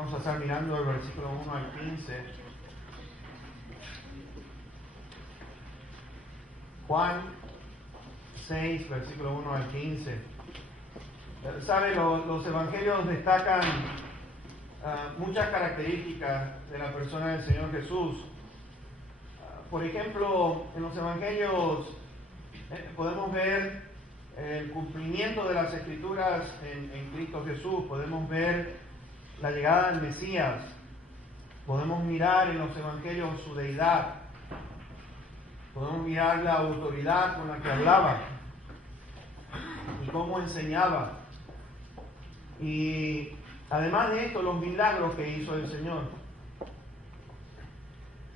Vamos a estar mirando el versículo 1 al 15. Juan 6, versículo 1 al 15. ¿Sabe? Los evangelios destacan muchas características de la persona del Señor Jesús. Por ejemplo, en los evangelios podemos ver el cumplimiento de las Escrituras en Cristo Jesús. Podemos ver la llegada del Mesías. Podemos mirar en los evangelios su deidad. Podemos mirar la autoridad con la que hablaba y cómo enseñaba. Y además de esto, los milagros que hizo el Señor.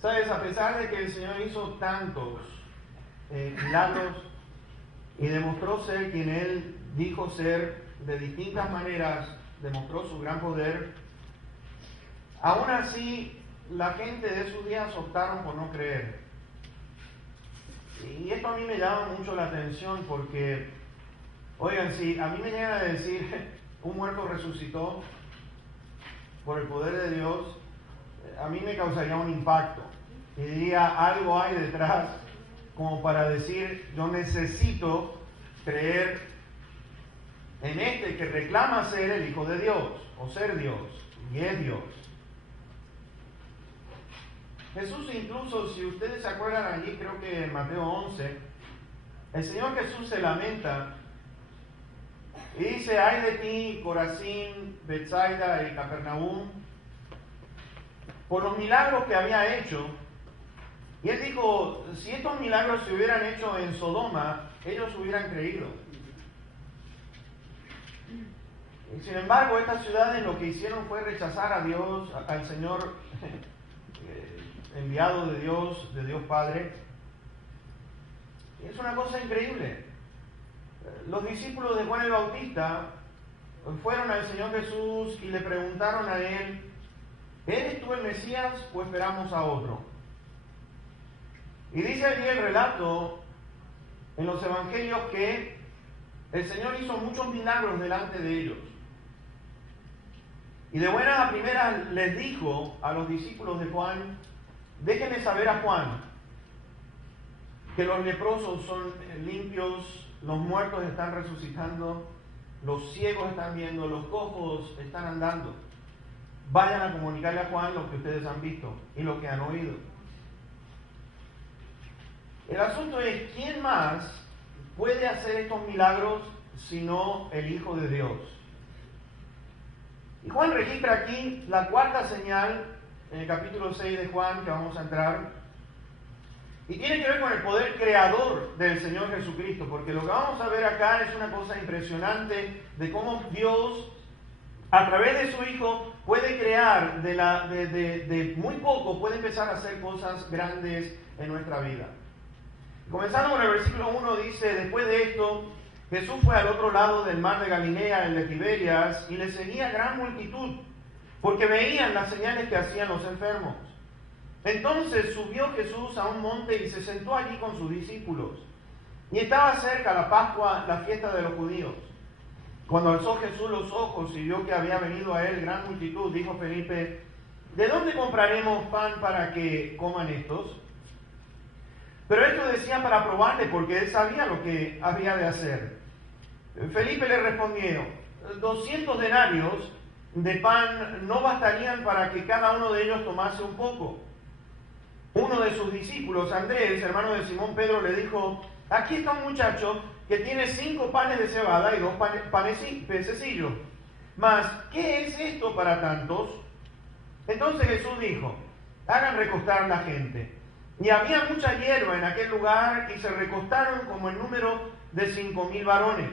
¿Sabes? A pesar de que el Señor hizo tantos milagros y demostró ser quien Él dijo ser de distintas maneras, demostró su gran poder, aún así la gente de esos días optaron por no creer. Y esto a mí me llama mucho la atención porque, oigan, si a mí me llegan a decir un muerto resucitó por el poder de Dios, a mí me causaría un impacto. Y diría, algo hay detrás como para decir, yo necesito creer en este que reclama ser el Hijo de Dios, o ser Dios, y es Dios. Jesús incluso, si ustedes se acuerdan allí, creo que en Mateo 11, el Señor Jesús se lamenta y dice, ay de ti, Corazín, Betsaida y Capernaum, por los milagros que había hecho. Y Él dijo, si estos milagros se hubieran hecho en Sodoma, ellos hubieran creído. Y sin embargo, estas ciudades lo que hicieron fue rechazar a Dios, al Señor enviado de Dios Padre. Y es una cosa increíble. Los discípulos de Juan el Bautista fueron al Señor Jesús y le preguntaron a Él, ¿eres tú el Mesías o esperamos a otro? Y dice allí el relato en los evangelios que el Señor hizo muchos milagros delante de ellos. Y de buenas a primeras les dijo a los discípulos de Juan, déjenme saber a Juan que los leprosos son limpios, los muertos están resucitando, los ciegos están viendo, los cojos están andando. Vayan a comunicarle a Juan lo que ustedes han visto y lo que han oído. El asunto es, ¿quién más puede hacer estos milagros sino el Hijo de Dios? Y Juan registra aquí la cuarta señal en el capítulo 6 de Juan, que vamos a entrar, y tiene que ver con el poder creador del Señor Jesucristo, porque lo que vamos a ver acá es una cosa impresionante de cómo Dios, a través de su Hijo, puede crear de muy poco, puede empezar a hacer cosas grandes en nuestra vida. Comenzando con el versículo 1, dice, después de esto, Jesús fue al otro lado del mar de Galilea, el de Tiberias, y le seguía gran multitud, porque veían las señales que hacían los enfermos. Entonces subió Jesús a un monte y se sentó allí con sus discípulos. Y estaba cerca la Pascua, la fiesta de los judíos. Cuando alzó Jesús los ojos y vio que había venido a él gran multitud, dijo Felipe, ¿de dónde compraremos pan para que coman estos? Pero esto decía para probarle, porque él sabía lo que había de hacer. Felipe le respondió, 200 denarios de pan no bastarían para que cada uno de ellos tomase un poco. Uno de sus discípulos, Andrés, hermano de Simón Pedro, le dijo, aquí está un muchacho que tiene 5 panes de cebada y 2 pececillos. Mas, ¿qué es esto para tantos? Entonces Jesús dijo, hagan recostar la gente. Y había mucha hierba en aquel lugar y se recostaron como el número de 5,000 varones.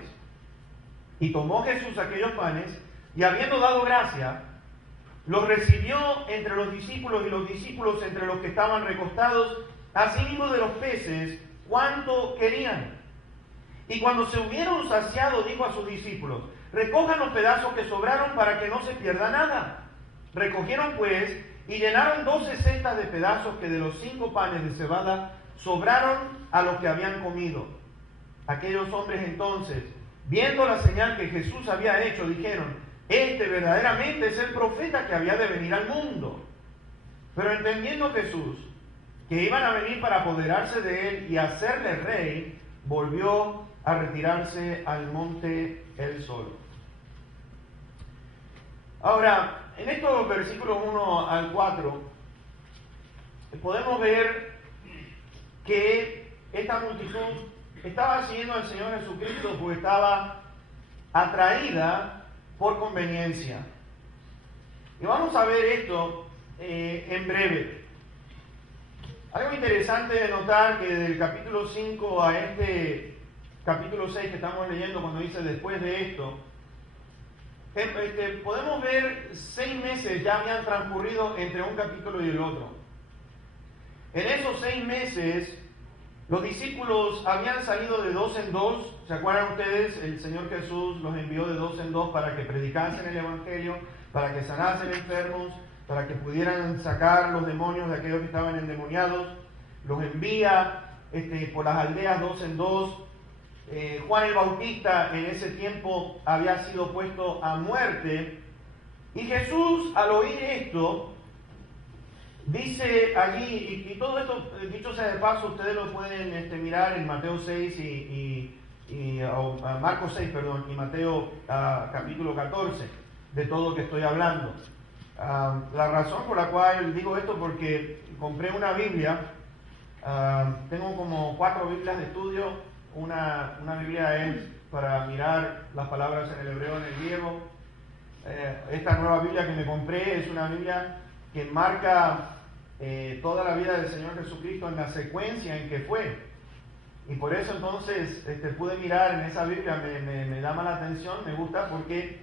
Y tomó Jesús aquellos panes y habiendo dado gracia, los recibió entre los discípulos y los discípulos entre los que estaban recostados, asimismo de los peces, cuánto querían. Y cuando se hubieron saciado, dijo a sus discípulos, recojan los pedazos que sobraron para que no se pierda nada. Recogieron pues y llenaron 12 cestas de pedazos que de los 5 panes de cebada sobraron a los que habían comido. Aquellos hombres entonces, viendo la señal que Jesús había hecho, dijeron, este verdaderamente es el profeta que había de venir al mundo. Pero entendiendo Jesús que iban a venir para apoderarse de él y hacerle rey, volvió a retirarse al monte él solo. Ahora, en estos versículos 1 al 4, podemos ver que esta multitud estaba siguiendo al Señor Jesucristo porque estaba atraída por conveniencia. Y vamos a ver esto en breve. Algo interesante de notar que del capítulo 5 a este capítulo 6 que estamos leyendo, cuando dice después de esto, podemos ver 6 meses ya habían transcurrido entre un capítulo y el otro. En esos 6 meses, los discípulos habían salido de 2 en 2. ¿Se acuerdan ustedes? El Señor Jesús los envió de 2 en 2 para que predicasen el Evangelio, para que sanasen enfermos, para que pudieran sacar los demonios de aquellos que estaban endemoniados. Los envía por las aldeas 2 en 2. Juan el Bautista en ese tiempo había sido puesto a muerte. Y Jesús, al oír esto, dice allí, y todo esto, dicho sea de paso, ustedes lo pueden mirar en Mateo 6 y Marcos 6, perdón, y Mateo capítulo 14, de todo lo que estoy hablando. La razón por la cual digo esto, porque compré una Biblia, tengo como 4 Biblias de estudio. Una Biblia es para mirar las palabras en el hebreo, en el griego. Esta nueva Biblia que me compré es una Biblia que marca toda la vida del Señor Jesucristo en la secuencia en que fue. Y por eso entonces pude mirar en esa Biblia, me llama la atención, me gusta porque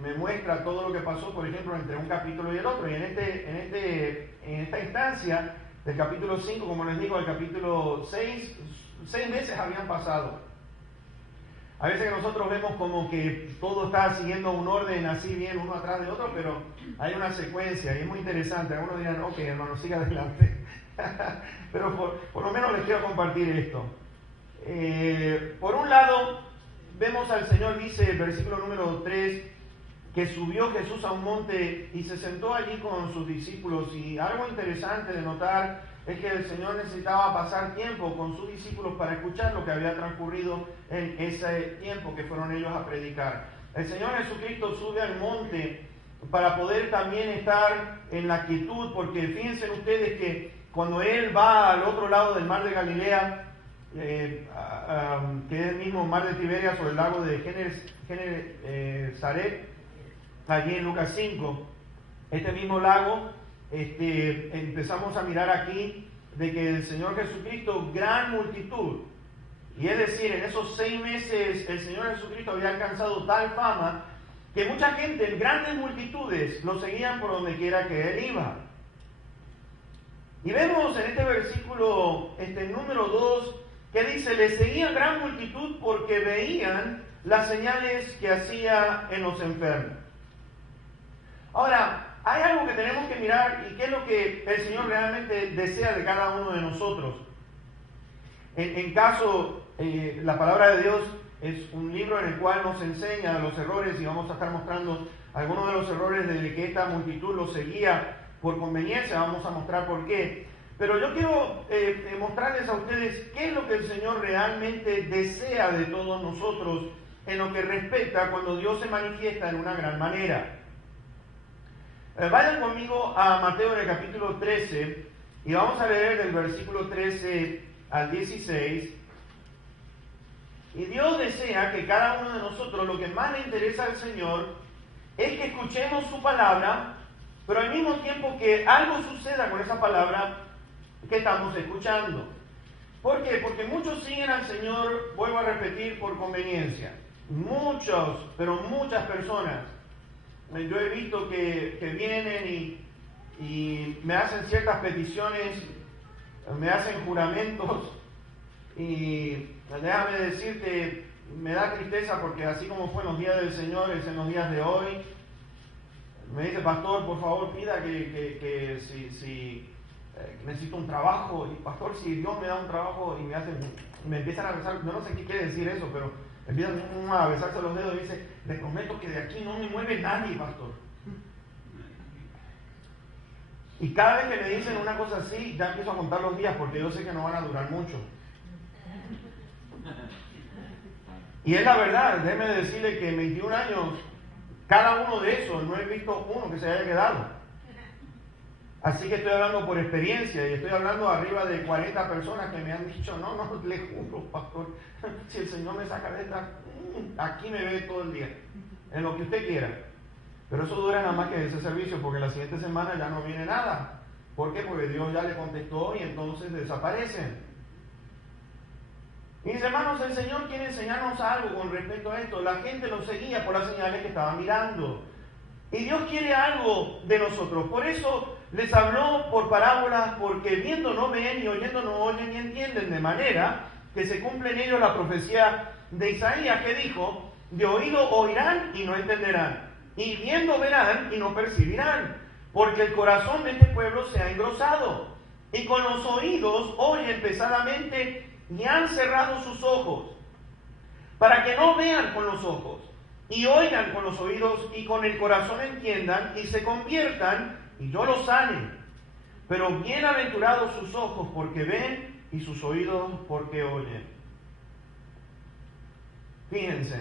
me muestra todo lo que pasó, por ejemplo, entre un capítulo y el otro. Y en esta instancia, del capítulo 5, como les digo, al capítulo 6, 6 meses habían pasado. A veces que nosotros vemos como que todo está siguiendo un orden así bien uno atrás de otro, pero hay una secuencia y es muy interesante. Algunos dirán, ok, hermano, siga adelante. Pero por lo menos les quiero compartir esto. Por un lado, vemos al Señor, dice el versículo número 3, que subió Jesús a un monte y se sentó allí con sus discípulos. Y algo interesante de notar es que el Señor necesitaba pasar tiempo con sus discípulos para escuchar lo que había transcurrido en ese tiempo que fueron ellos a predicar. El Señor Jesucristo sube al monte para poder también estar en la quietud, porque fíjense ustedes que cuando Él va al otro lado del mar de Galilea, que es el mismo mar de Tiberias o el lago de Genesaret, allí en Lucas 5, este mismo lago, empezamos a mirar aquí de que el Señor Jesucristo, gran multitud, y es decir, en esos 6 meses el Señor Jesucristo había alcanzado tal fama que mucha gente, en grandes multitudes, lo seguían por donde quiera que Él iba. Y vemos en este versículo número 2 que dice, le seguían gran multitud porque veían las señales que hacía en los enfermos. Ahora, hay algo que tenemos que mirar y qué es lo que el Señor realmente desea de cada uno de nosotros. En caso, la palabra de Dios es un libro en el cual nos enseña los errores y vamos a estar mostrando algunos de los errores de que esta multitud lo seguía por conveniencia, vamos a mostrar por qué. Pero yo quiero mostrarles a ustedes qué es lo que el Señor realmente desea de todos nosotros en lo que respecta cuando Dios se manifiesta en una gran manera. Vayan conmigo a Mateo en el capítulo 13 y vamos a leer del versículo 13 al 16. Y Dios desea que cada uno de nosotros, lo que más le interesa al Señor es que escuchemos su palabra, pero al mismo tiempo que algo suceda con esa palabra que estamos escuchando. ¿Por qué? Porque muchos siguen al Señor, vuelvo a repetir, por conveniencia. Muchos, pero muchas personas. Yo he visto que vienen y me hacen ciertas peticiones, me hacen juramentos y déjame decirte, me da tristeza porque así como fue en los días del Señor, es en los días de hoy. Me dice, pastor, por favor pida que si necesito un trabajo, y pastor, si Dios me da un trabajo y me empiezan a rezar, yo no sé qué quiere decir eso, pero empiezan a besarse los dedos y dice, les prometo que de aquí no me mueve nadie, pastor. Y cada vez que me dicen una cosa así, ya empiezo a contar los días porque yo sé que no van a durar mucho. Y es la verdad, déjeme decirle que en 21 años, cada uno de esos, no he visto uno que se haya quedado. Así que estoy hablando por experiencia y estoy hablando arriba de 40 personas que me han dicho, no, le juro, pastor, si el Señor me saca de esta, aquí me ve todo el día, en lo que usted quiera. Pero eso dura nada más que ese servicio, porque la siguiente semana ya no viene nada. ¿Por qué? Porque Dios ya le contestó y entonces desaparecen. Mis hermanos, el Señor quiere enseñarnos algo con respecto a esto. La gente lo seguía por las señales que estaba mirando. Y Dios quiere algo de nosotros. Por eso les habló por parábolas, porque viendo no ven y oyendo no oyen ni entienden, de manera que se cumple en ellos la profecía de Isaías que dijo, de oído oirán y no entenderán, y viendo verán y no percibirán, porque el corazón de este pueblo se ha engrosado, y con los oídos oyen pesadamente y han cerrado sus ojos, para que no vean con los ojos, y oigan con los oídos, y con el corazón entiendan, y se conviertan, y yo los sane. Pero bienaventurados sus ojos porque ven, y sus oídos porque oyen. Fíjense,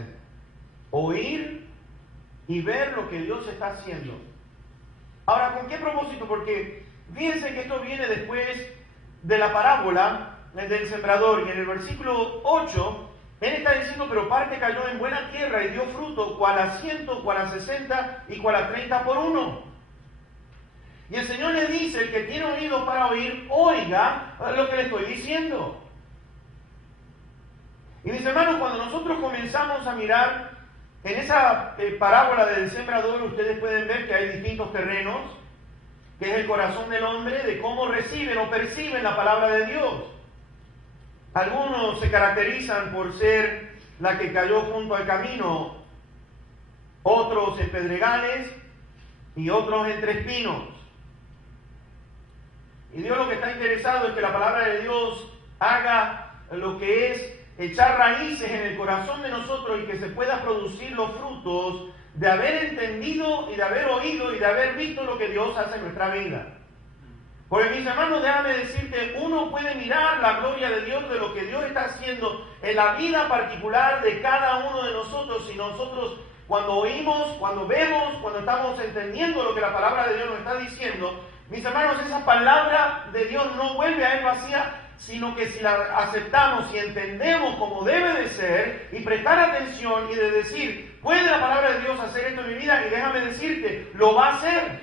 oír y ver lo que Dios está haciendo. Ahora, ¿con qué propósito? Porque fíjense que esto viene después de la parábola del sembrador, y en el versículo 8, él está diciendo, pero parte cayó en buena tierra y dio fruto, cual a 100, cual a 60 y cual a 30 por uno. Y el Señor le dice, el que tiene oídos para oír, oiga lo que le estoy diciendo. Y mis hermanos, cuando nosotros comenzamos a mirar en esa parábola del sembrador, ustedes pueden ver que hay distintos terrenos, que es el corazón del hombre, de cómo reciben o perciben la palabra de Dios. Algunos se caracterizan por ser la que cayó junto al camino, otros en pedregales y otros entre espinos. Y Dios lo que está interesado es que la palabra de Dios haga lo que es echar raíces en el corazón de nosotros y que se pueda producir los frutos de haber entendido y de haber oído y de haber visto lo que Dios hace en nuestra vida. Porque mis hermanos, déjame decirte, uno puede mirar la gloria de Dios, de lo que Dios está haciendo en la vida particular de cada uno de nosotros, si nosotros cuando oímos, cuando vemos, cuando estamos entendiendo lo que la palabra de Dios nos está diciendo, mis hermanos, esa palabra de Dios no vuelve a él vacía, sino que si la aceptamos y entendemos como debe de ser y prestar atención y de decir, ¿puede la palabra de Dios hacer esto en mi vida? Y déjame decirte, lo va a hacer.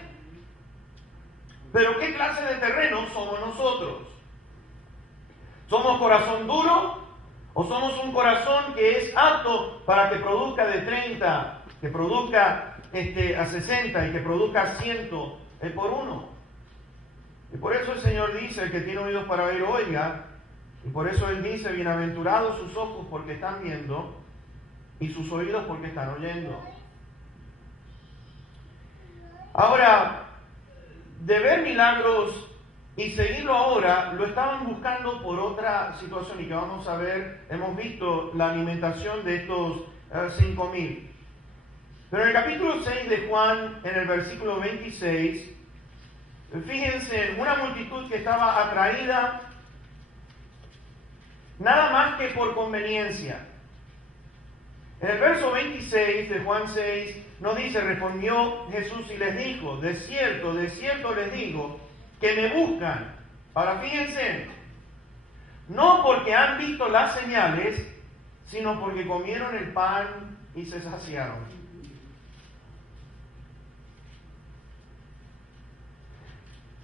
Pero ¿qué clase de terreno somos nosotros? ¿Somos corazón duro o somos un corazón que es apto para que produzca de 30, que produzca a 60 y que produzca 100 por uno? Y por eso el Señor dice, el que tiene oídos para oír, oiga. Y por eso Él dice, bienaventurados sus ojos porque están viendo y sus oídos porque están oyendo. Ahora, de ver milagros y seguirlo ahora, lo estaban buscando por otra situación y que vamos a ver, hemos visto la alimentación de estos 5,000. Pero en el capítulo 6 de Juan, en el versículo 26, fíjense, una multitud que estaba atraída nada más que por conveniencia. En el verso 26 de Juan 6 nos dice, respondió Jesús y les dijo, de cierto les digo, que me buscan. Ahora fíjense, no porque han visto las señales, sino porque comieron el pan y se saciaron.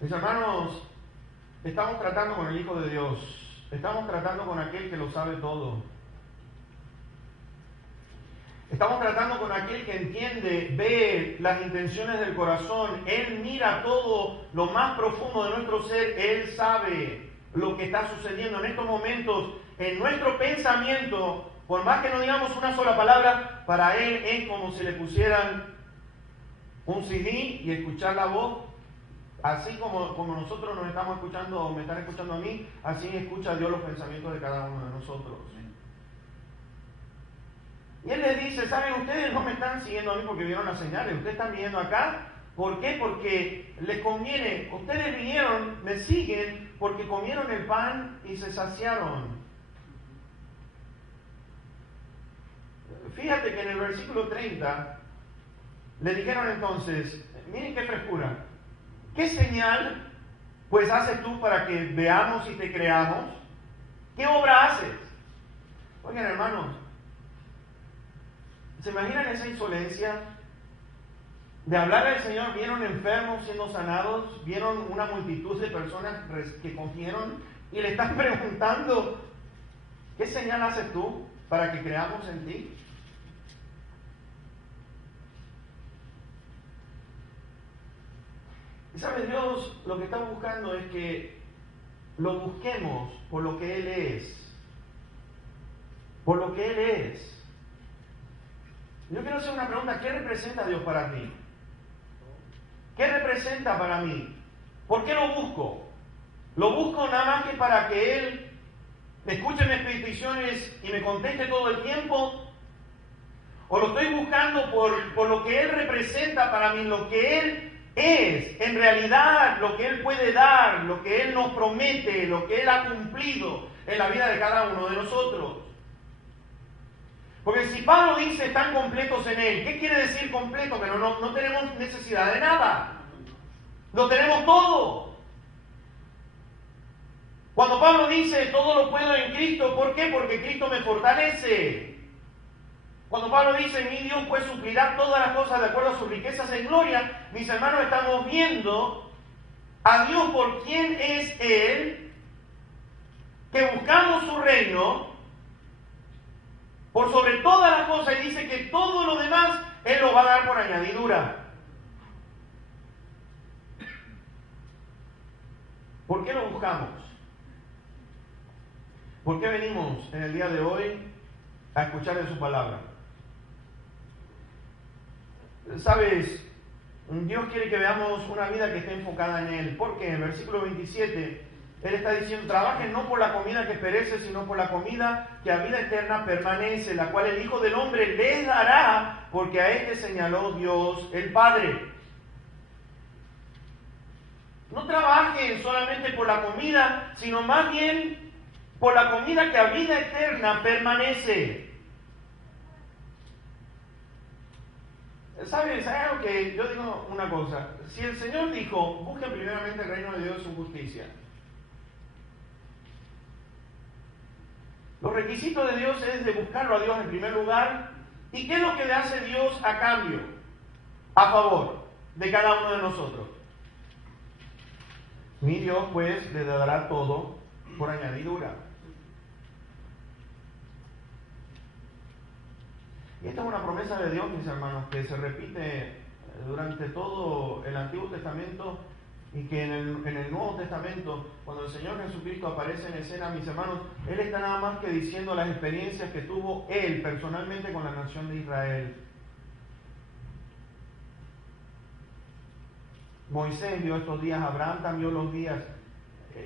Mis hermanos, estamos tratando con el Hijo de Dios, estamos tratando con aquel que lo sabe todo. Estamos tratando con aquel que entiende, ve las intenciones del corazón, Él mira todo lo más profundo de nuestro ser, Él sabe lo que está sucediendo en estos momentos, en nuestro pensamiento, por más que no digamos una sola palabra, para Él es como si le pusieran un CD y escuchar la voz. Así como nosotros nos estamos escuchando, o me están escuchando a mí, así escucha Dios los pensamientos de cada uno de nosotros. Y Él les dice, ¿saben? Ustedes no me están siguiendo a mí porque vieron las señales, ustedes están viniendo acá. ¿Por qué? Porque les conviene. Ustedes vinieron, me siguen porque comieron el pan y se saciaron. Fíjate que en el versículo 30 le dijeron entonces, miren qué frescura, ¿qué señal pues haces tú para que veamos y te creamos? ¿Qué obra haces? Oigan, hermanos, ¿se imaginan esa insolencia de hablar al Señor? Vieron enfermos siendo sanados, vieron una multitud de personas que confieron y le están preguntando, ¿qué señal haces tú para que creamos en ti? Y sabe, Dios lo que está buscando es que lo busquemos por lo que Él es. Por lo que Él es. Yo quiero hacer una pregunta, ¿qué representa Dios para ti? ¿Qué representa para mí? ¿Por qué lo busco? ¿Lo busco nada más que para que Él me escuche mis peticiones y me conteste todo el tiempo? ¿O lo estoy buscando por lo que Él representa para mí, lo que Él es, en realidad, lo que Él puede dar, lo que Él nos promete, lo que Él ha cumplido en la vida de cada uno de nosotros? Porque si Pablo dice están completos en Él, ¿qué quiere decir completo? Pero no tenemos necesidad de nada. Lo tenemos todo. Cuando Pablo dice todo lo puedo en Cristo, ¿por qué? Porque Cristo me fortalece. Cuando Pablo dice mi Dios pues suplirá todas las cosas de acuerdo a sus riquezas en gloria, mis hermanos, estamos viendo a Dios por quién es Él, que buscamos su reino por sobre todas las cosas, y dice que todo lo demás Él lo va a dar por añadidura. ¿Por qué lo buscamos? ¿Por qué venimos en el día de hoy a escuchar de su palabra? Sabes, Dios quiere que veamos una vida que esté enfocada en Él. Porque en el versículo 27, Él está diciendo, trabajen no por la comida que perece, sino por la comida que a vida eterna permanece, la cual el Hijo del Hombre les dará, porque a este señaló Dios el Padre. No trabajen solamente por la comida, sino más bien por la comida que a vida eterna permanece. ¿Sabes? Hay algo que yo digo una cosa. Si el Señor dijo, busquen primeramente el reino de Dios y su justicia. Los requisitos de Dios es de buscarlo a Dios en primer lugar. ¿Y qué es lo que le hace Dios a cambio? A favor de cada uno de nosotros. Mi Dios pues le dará todo por añadidura. Y esta es una promesa de Dios, mis hermanos, que se repite durante todo el Antiguo Testamento y que en el Nuevo Testamento, cuando el Señor Jesucristo aparece en escena, mis hermanos, Él está nada más que diciendo las experiencias que tuvo Él personalmente con la nación de Israel. Moisés vio estos días, Abraham también vio los días.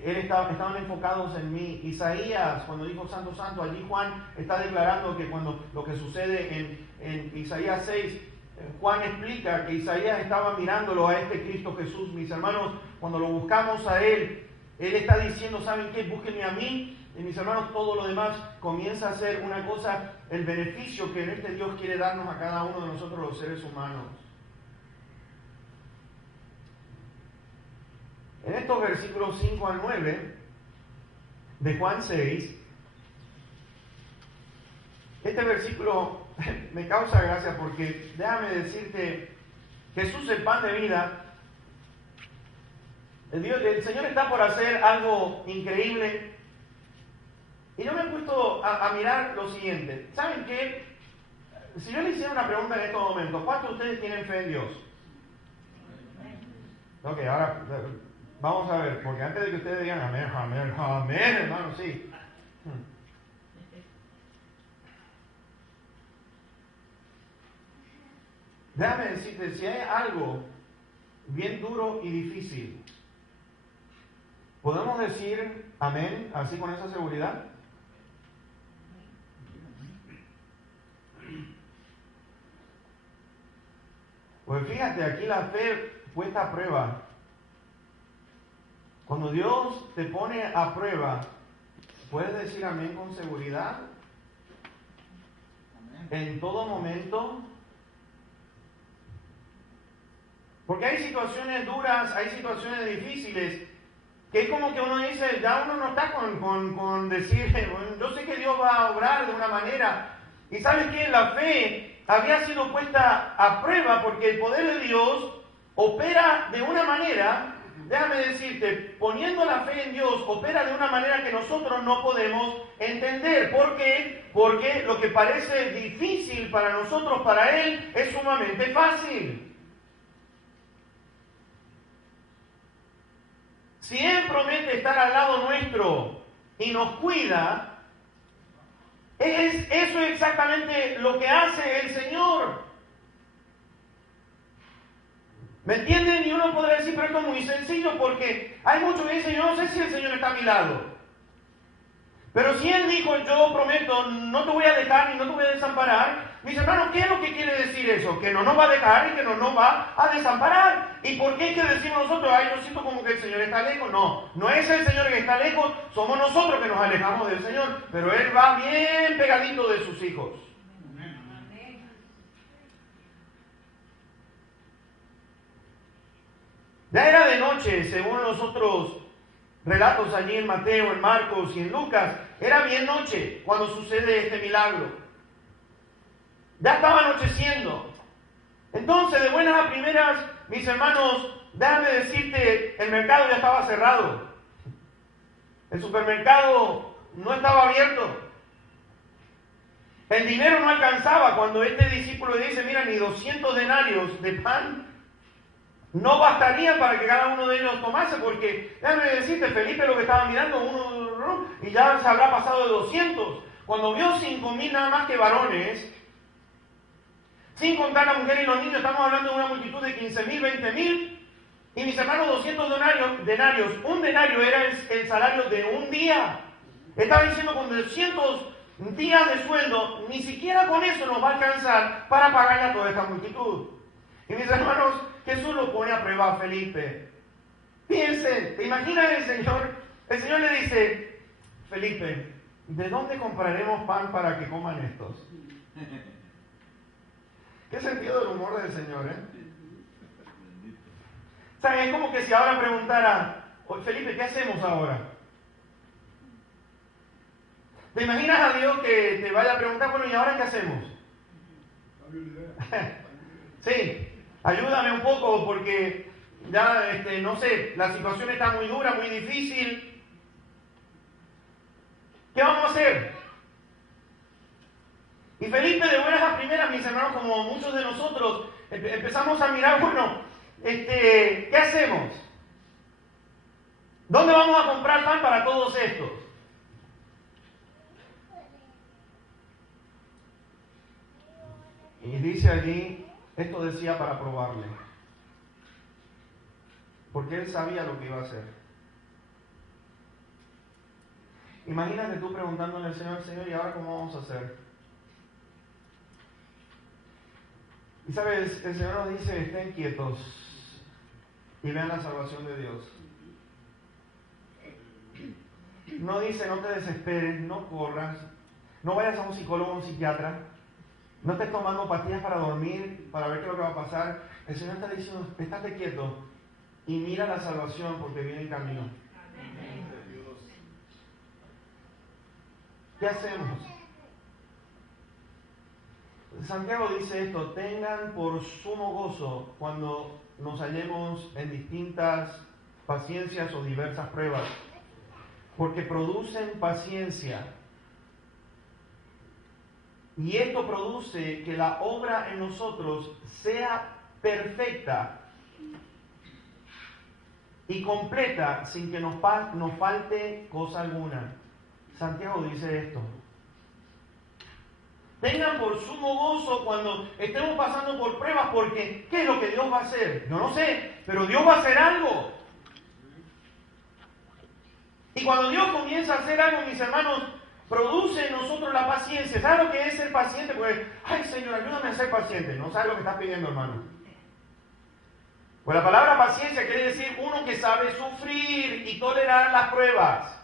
Estaban enfocados en mí. Isaías, cuando dijo Santo, Santo, allí Juan está declarando que cuando lo que sucede en Isaías 6, Juan explica que Isaías estaba mirándolo a este Cristo Jesús. Mis hermanos, cuando lo buscamos a Él está diciendo, ¿saben qué? Búsquenme a mí. Y mis hermanos, todo lo demás comienza a ser una cosa, el beneficio que en este Dios quiere darnos a cada uno de nosotros los seres humanos. En estos versículos 5 al 9 de Juan 6, este versículo me causa gracia porque, déjame decirte, Jesús el pan de vida, el Señor está por hacer algo increíble. Y yo me he puesto a mirar lo siguiente. ¿Saben qué? Si yo le hiciera una pregunta en estos momentos, ¿cuántos de ustedes tienen fe en Dios? Ok, ahora vamos a ver, porque antes de que ustedes digan amén, amén, amén, hermano, sí. Déjame decirte, si hay algo bien duro y difícil, ¿podemos decir amén así con esa seguridad? Pues fíjate, aquí la fe puesta a prueba. Cuando Dios te pone a prueba, ¿puedes decir amén con seguridad? En todo momento. Porque hay situaciones duras, hay situaciones difíciles, que es como que uno dice, ya uno no está con decir, bueno, yo sé que Dios va a obrar de una manera. Y ¿sabes qué? La fe había sido puesta a prueba porque el poder de Dios opera de una manera, déjame decirte, poniendo la fe en Dios, opera de una manera que nosotros no podemos entender. ¿Por qué? Porque lo que parece difícil para nosotros, para Él, es sumamente fácil. Si Él promete estar al lado nuestro y nos cuida, eso es exactamente lo que hace el Señor. ¿Me entienden? Y uno podrá decir, pero esto es muy sencillo porque hay muchos que dicen, yo no sé si el Señor está a mi lado. Pero si Él dijo, yo prometo, no te voy a dejar ni no te voy a desamparar, mis hermanos, ¿qué es lo que quiere decir eso? Que no nos va a dejar y que no nos va a desamparar. ¿Y por qué es que decimos nosotros, ay, yo siento como que el Señor está lejos? No, no es el Señor que está lejos, somos nosotros que nos alejamos del Señor, pero Él va bien pegadito de sus hijos. Ya era de noche, según los otros relatos allí en Mateo, en Marcos y en Lucas, era bien noche cuando sucede este milagro. Ya estaba anocheciendo. Entonces, de buenas a primeras, mis hermanos, déjame decirte, el mercado ya estaba cerrado. El supermercado no estaba abierto. El dinero no alcanzaba. Cuando este discípulo le dice, mira, ni 200 denarios de pan no bastarían para que cada uno de ellos tomase, porque, déjame decirte, Felipe lo que estaba mirando, y ya se habrá pasado de 200. Cuando vio 5,000 nada más que varones, sin contar la mujer y los niños, estamos hablando de una multitud de 15,000, 20,000, y mis hermanos, 200 denarios. Un denario era el salario de un día. Estaba diciendo, con 200 días de sueldo, ni siquiera con eso nos va a alcanzar para pagarle a toda esta multitud. Y mis hermanos, Jesús lo pone a prueba a Felipe. Piensen, ¿te imaginas el Señor? El Señor le dice, Felipe, ¿de dónde compraremos pan para que coman estos? ¿Qué sentido del humor del Señor, ¿Sabes? Es como que si ahora preguntara, Felipe, ¿qué hacemos ahora? ¿Te imaginas a Dios que te vaya a preguntar, bueno, ¿y ahora qué hacemos? Sí, ayúdame un poco porque ya, no sé, la situación está muy dura, muy difícil. ¿Qué vamos a hacer? Y Felipe, de buenas a primeras, mis hermanos, como muchos de nosotros, empezamos a mirar, bueno, ¿qué hacemos? ¿Dónde vamos a comprar pan para todos estos? Y dice allí, esto decía para probarle, porque él sabía lo que iba a hacer. Imagínate tú preguntándole al Señor, ¿y ahora cómo vamos a hacer? Y sabes, el Señor nos dice, estén quietos y vean la salvación de Dios. No dice, no te desesperes, no corras, no vayas a un psicólogo o un psiquiatra, no estés tomando pastillas para dormir, para ver qué es lo que va a pasar. El Señor está diciendo, estate quieto y mira la salvación porque viene en camino. ¿Qué hacemos? Santiago dice esto, tengan por sumo gozo cuando nos hallemos en distintas paciencias o diversas pruebas, porque producen paciencia. Y esto produce que la obra en nosotros sea perfecta y completa sin que nos falte cosa alguna. Santiago dice esto. Tengan por sumo gozo cuando estemos pasando por pruebas, porque ¿qué es lo que Dios va a hacer? Yo no sé, pero Dios va a hacer algo. Y cuando Dios comienza a hacer algo, mis hermanos, produce en nosotros la paciencia. ¿Sabes lo que es ser paciente? Pues, ay Señor, ayúdame a ser paciente. No sabes lo que estás pidiendo, hermano. Pues la palabra paciencia quiere decir uno que sabe sufrir y tolerar las pruebas.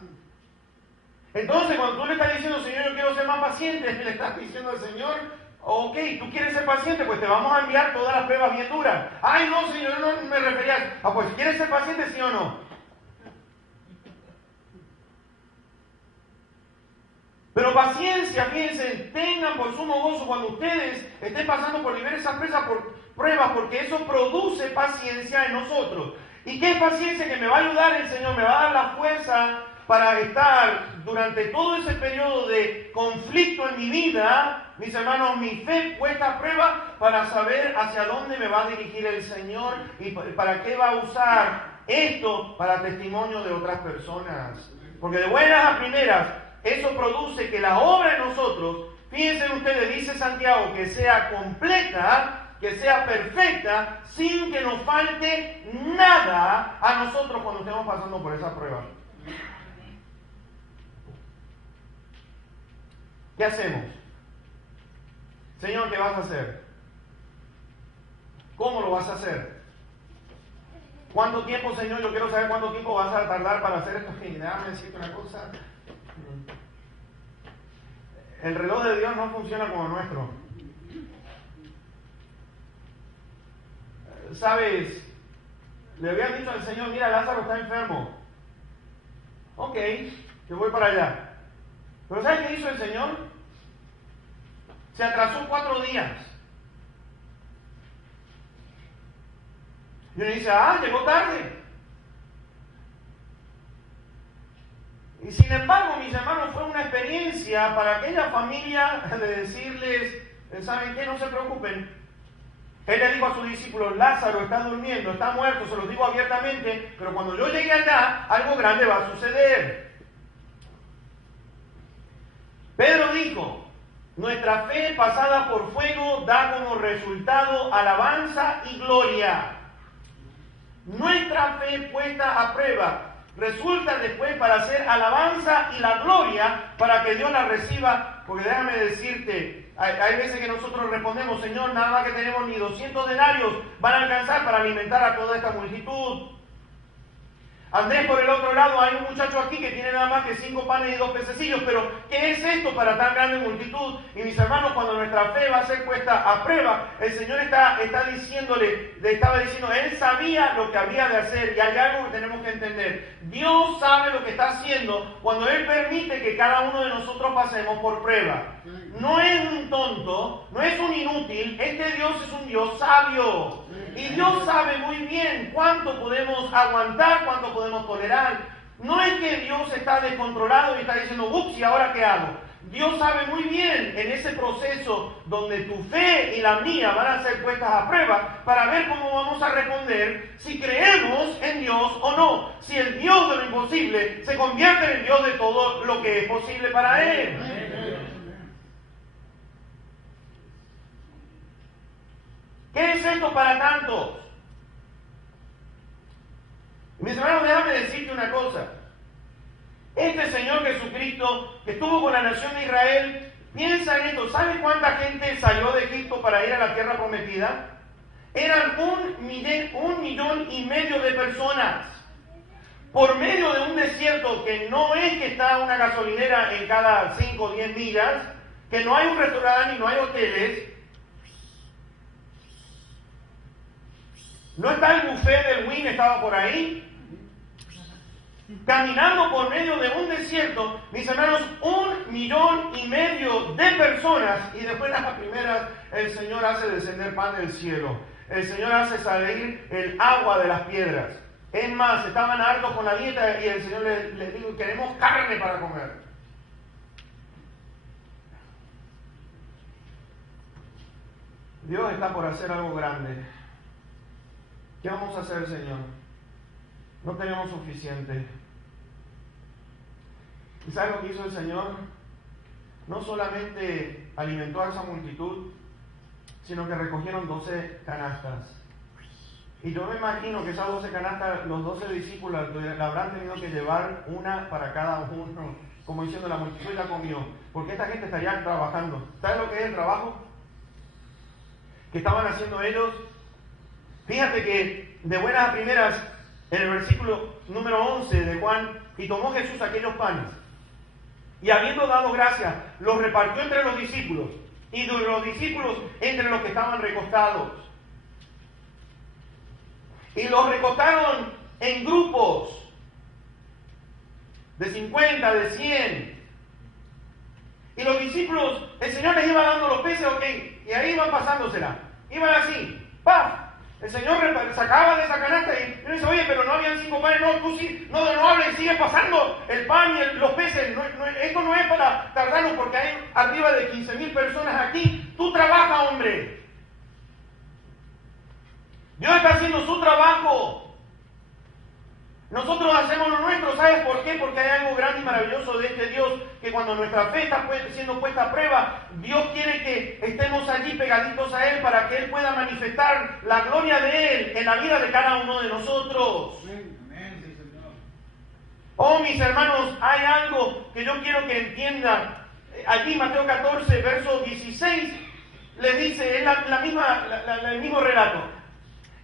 Entonces, cuando tú le estás diciendo, Señor, yo quiero ser más paciente, le estás diciendo al Señor, ok, tú quieres ser paciente, pues te vamos a enviar todas las pruebas bien duras. Ay, no, Señor, no me refería. Pues ¿quieres ser paciente, sí o no? Pero paciencia, fíjense, tengan por sumo gozo cuando ustedes estén pasando por diversas pruebas, porque eso produce paciencia en nosotros. ¿Y qué es paciencia? Que me va a ayudar el Señor, me va a dar la fuerza para estar durante todo ese periodo de conflicto en mi vida, mis hermanos, mi fe puesta a prueba para saber hacia dónde me va a dirigir el Señor y para qué va a usar esto para testimonio de otras personas. Porque de buenas a primeras, eso produce que la obra en nosotros, fíjense ustedes, dice Santiago, que sea completa, que sea perfecta, sin que nos falte nada a nosotros cuando estemos pasando por esa prueba. ¿Qué hacemos? Señor, ¿qué vas a hacer? ¿Cómo lo vas a hacer? ¿Cuánto tiempo, Señor? Yo quiero saber cuánto tiempo vas a tardar para hacer esto. Déjame decirte una cosa. El reloj de Dios no funciona como el nuestro. ¿Sabes? Le habían dicho al Señor, mira, Lázaro está enfermo. Ok, yo voy para allá. Pero ¿sabes qué hizo el Señor? Se atrasó 4 días. Y uno dice, llegó tarde. Y sin embargo, mis hermanos, fue una experiencia para aquella familia de decirles, ¿saben qué? No se preocupen. Él le dijo a sus discípulos, Lázaro está durmiendo, está muerto, se los digo abiertamente, pero cuando yo llegue allá, algo grande va a suceder. Pedro dijo, nuestra fe pasada por fuego da como resultado alabanza y gloria. Nuestra fe puesta a prueba resulta después para hacer alabanza y la gloria para que Dios la reciba. Porque déjame decirte, hay veces que nosotros respondemos, Señor, nada más que tenemos ni 200 denarios van a alcanzar para alimentar a toda esta multitud. Andrés, por el otro lado, hay un muchacho aquí que tiene nada más que 5 panes y 2 pececillos, pero ¿qué es esto para tan grande multitud? Y mis hermanos, cuando nuestra fe va a ser puesta a prueba, el Señor estaba diciendo, Él sabía lo que había de hacer, y hay algo que tenemos que entender. Dios sabe lo que está haciendo cuando Él permite que cada uno de nosotros pasemos por prueba. No es un tonto, no es un inútil, este Dios es un Dios sabio. Y Dios sabe muy bien cuánto podemos aguantar, cuánto podemos tolerar. No es que Dios está descontrolado y está diciendo, ups, ¿y ahora qué hago? Dios sabe muy bien en ese proceso donde tu fe y la mía van a ser puestas a prueba para ver cómo vamos a responder si creemos en Dios o no. Si el Dios de lo imposible se convierte en el Dios de todo lo que es posible para Él. ¿Qué es esto para tantos? Mis hermanos, déjame decirte una cosa. Este Señor Jesucristo que estuvo con la nación de Israel, piensa en esto. ¿Sabe cuánta gente salió de Egipto para ir a la tierra prometida? Eran 1,5 millones de personas. Por medio de un desierto que no es que está una gasolinera en cada 5 o 10 millas, que no hay un restaurante y no hay hoteles. No está el buffet del Wynn, estaba por ahí. Caminando por medio de un desierto, mis hermanos, 1,5 millones de personas. Y después las primeras, el Señor hace descender pan del cielo. El Señor hace salir el agua de las piedras. Es más, estaban hartos con la dieta y el Señor les dijo, queremos carne para comer. Dios está por hacer algo grande. ¿Qué vamos a hacer, Señor? No tenemos suficiente. ¿Y sabes lo que hizo el Señor? No solamente alimentó a esa multitud, sino que recogieron 12 canastas. Y yo me imagino que esas 12 canastas, los 12 discípulos la habrán tenido que llevar una para cada uno. como diciendo la multitud ya comió, porque esta gente estaría trabajando. ¿Sabes lo que es el trabajo que estaban haciendo ellos? Fíjate que de buenas a primeras, en el versículo número 11 de Juan, y tomó Jesús aquellos panes, y habiendo dado gracias, los repartió entre los discípulos, y de los discípulos entre los que estaban recostados. Y los recostaron en grupos de 50, de 100. Y los discípulos, el Señor les iba dando los peces, ok, y ahí iban pasándosela. Iban así, ¡paf! El Señor sacaba de esa canasta y le dice, oye, pero no habían 5 panes, no, tú sí, no hables, sigue pasando el pan y los peces. Esto no es para tardarnos porque hay arriba de 15,000 personas aquí. Tú trabaja, hombre. Dios está haciendo su trabajo. Nosotros hacemos lo nuestro, ¿sabes por qué? Porque hay algo grande y maravilloso de este Dios, que cuando nuestra fe está siendo puesta a prueba, Dios quiere que estemos allí pegaditos a Él para que Él pueda manifestar la gloria de Él en la vida de cada uno de nosotros. Oh, mis hermanos, hay algo que yo quiero que entiendan. Allí Mateo 14, verso 16, le dice, es el mismo relato.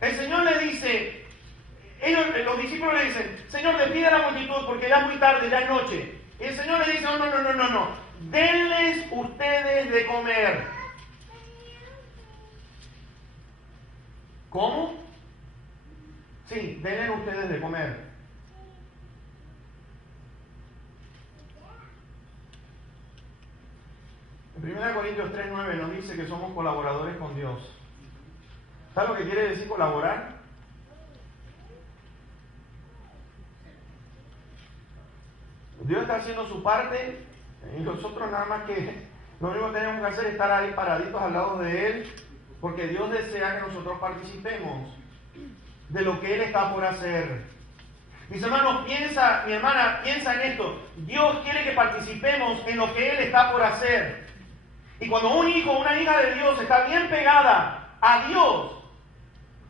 El Señor le dice, los discípulos le dicen, Señor, despide a la multitud porque ya es muy tarde, ya es noche. Y el Señor le dice, no, denles ustedes de comer. ¿Cómo? Sí, denles ustedes de comer. En 1 Corintios 3:9 nos dice que somos colaboradores con Dios. ¿Sabes lo que quiere decir colaborar? Dios está haciendo su parte y nosotros nada más que lo único que tenemos que hacer es estar ahí paraditos al lado de Él, porque Dios desea que nosotros participemos de lo que Él está por hacer. Mis hermanos, mi hermana, piensa en esto. Dios quiere que participemos en lo que Él está por hacer. Y cuando un hijo o una hija de Dios está bien pegada a Dios,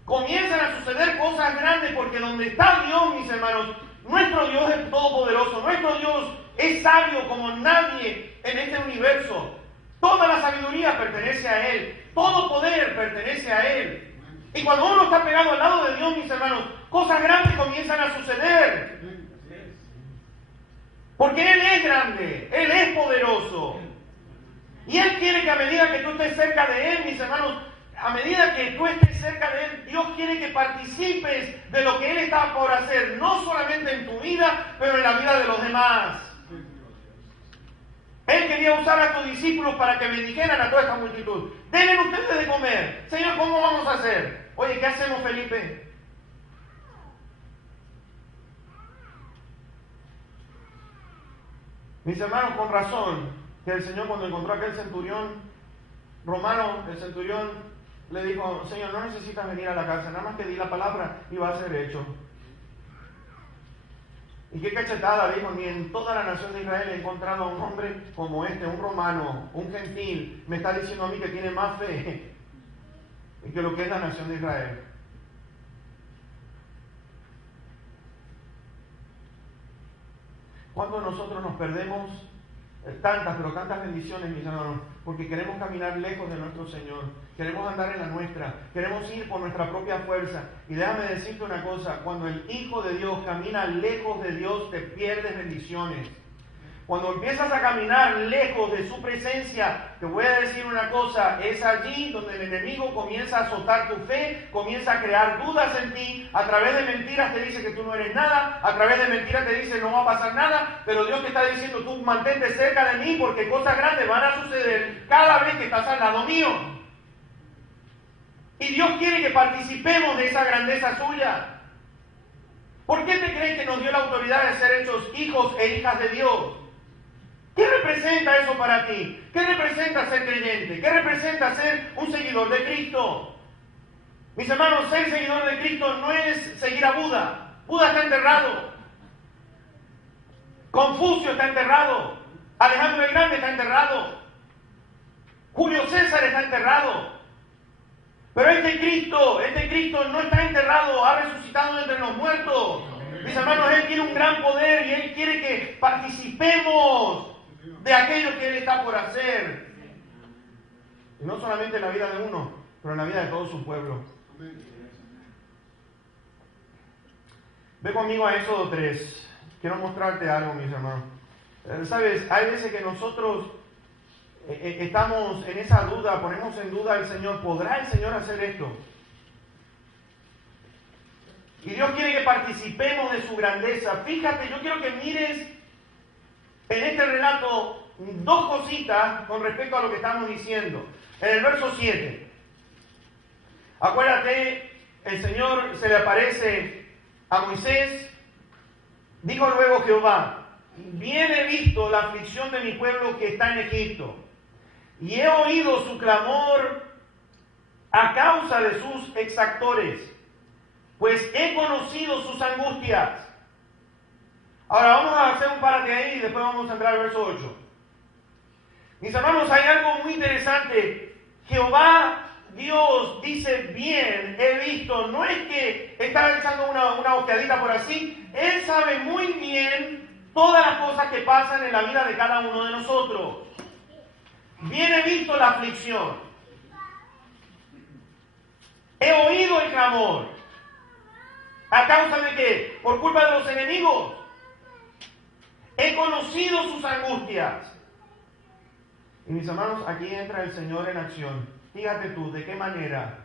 comienzan a suceder cosas grandes, porque donde está Dios, mis hermanos, nuestro Dios es todopoderoso, nuestro Dios es sabio como nadie en este universo. Toda la sabiduría pertenece a Él, todo poder pertenece a Él. Y cuando uno está pegado al lado de Dios, mis hermanos, cosas grandes comienzan a suceder. Porque Él es grande, Él es poderoso. Y Él quiere que a medida que tú estés cerca de Él, mis hermanos, a medida que tú estés cerca de Él, Dios quiere que participes de lo que Él está por hacer, no solamente en tu vida, pero en la vida de los demás. Él quería usar a tus discípulos para que bendijeran a toda esta multitud. Denle ustedes de comer. Señor, ¿cómo vamos a hacer? Oye, ¿qué hacemos, Felipe? Mis hermanos, con razón, que el Señor cuando encontró a aquel centurión romano, el centurión le dijo, Señor, no necesitas venir a la casa, nada más que di la palabra y va a ser hecho. Y qué cachetada, dijo, ni en toda la nación de Israel he encontrado a un hombre como este, un romano, un gentil, me está diciendo a mí que tiene más fe que lo que es la nación de Israel. ¿Cuándo nosotros nos perdemos tantas, pero tantas bendiciones, mis hermanos? Porque queremos caminar lejos de nuestro Señor, queremos andar en la nuestra, queremos ir por nuestra propia fuerza. Y déjame decirte una cosa, cuando el Hijo de Dios camina lejos de Dios, te pierdes bendiciones. Cuando empiezas a caminar lejos de su presencia, te voy a decir una cosa, es allí donde el enemigo comienza a azotar tu fe, comienza a crear dudas en ti, a través de mentiras te dice que tú no eres nada, a través de mentiras te dice no va a pasar nada, pero Dios te está diciendo tú mantente cerca de mí porque cosas grandes van a suceder cada vez que estás al lado mío. Y Dios quiere que participemos de esa grandeza suya. ¿Por qué te crees que nos dio la autoridad de ser hechos hijos e hijas de Dios? ¿Qué representa eso para ti? ¿Qué representa ser creyente? ¿Qué representa ser un seguidor de Cristo? Mis hermanos, ser seguidor de Cristo no es seguir a Buda. Buda está enterrado. Confucio está enterrado. Alejandro el Grande está enterrado. Julio César está enterrado. Pero este Cristo no está enterrado, ha resucitado entre los muertos. Mis hermanos, Él tiene un gran poder y Él quiere que participemos de aquello que Él está por hacer. Y no solamente en la vida de uno, pero en la vida de todo su pueblo. Ve conmigo a Éxodo 3. Quiero mostrarte algo, mis hermanos. Sabes, hay veces que nosotros estamos en esa duda, ponemos en duda al Señor. ¿Podrá el Señor hacer esto? Y Dios quiere que participemos de su grandeza. Fíjate, yo quiero que mires en este relato dos cositas con respecto a lo que estamos diciendo. En el verso 7, acuérdate, el Señor se le aparece a Moisés. Dijo luego Jehová: bien he visto la aflicción de mi pueblo que está en Egipto, y he oído su clamor a causa de sus exactores, pues he conocido sus angustias. Ahora vamos a hacer un párate ahí y después vamos a entrar al verso 8. Mis hermanos, hay algo muy interesante. Jehová Dios dice: bien he visto. No es que está echando una ojeadita por así. Él sabe muy bien todas las cosas que pasan en la vida de cada uno de nosotros. Bien he visto la aflicción. He oído el clamor. ¿A causa de qué? Por culpa de los enemigos. He conocido sus angustias. Y mis hermanos, aquí entra el Señor en acción. Fíjate tú, ¿de qué manera?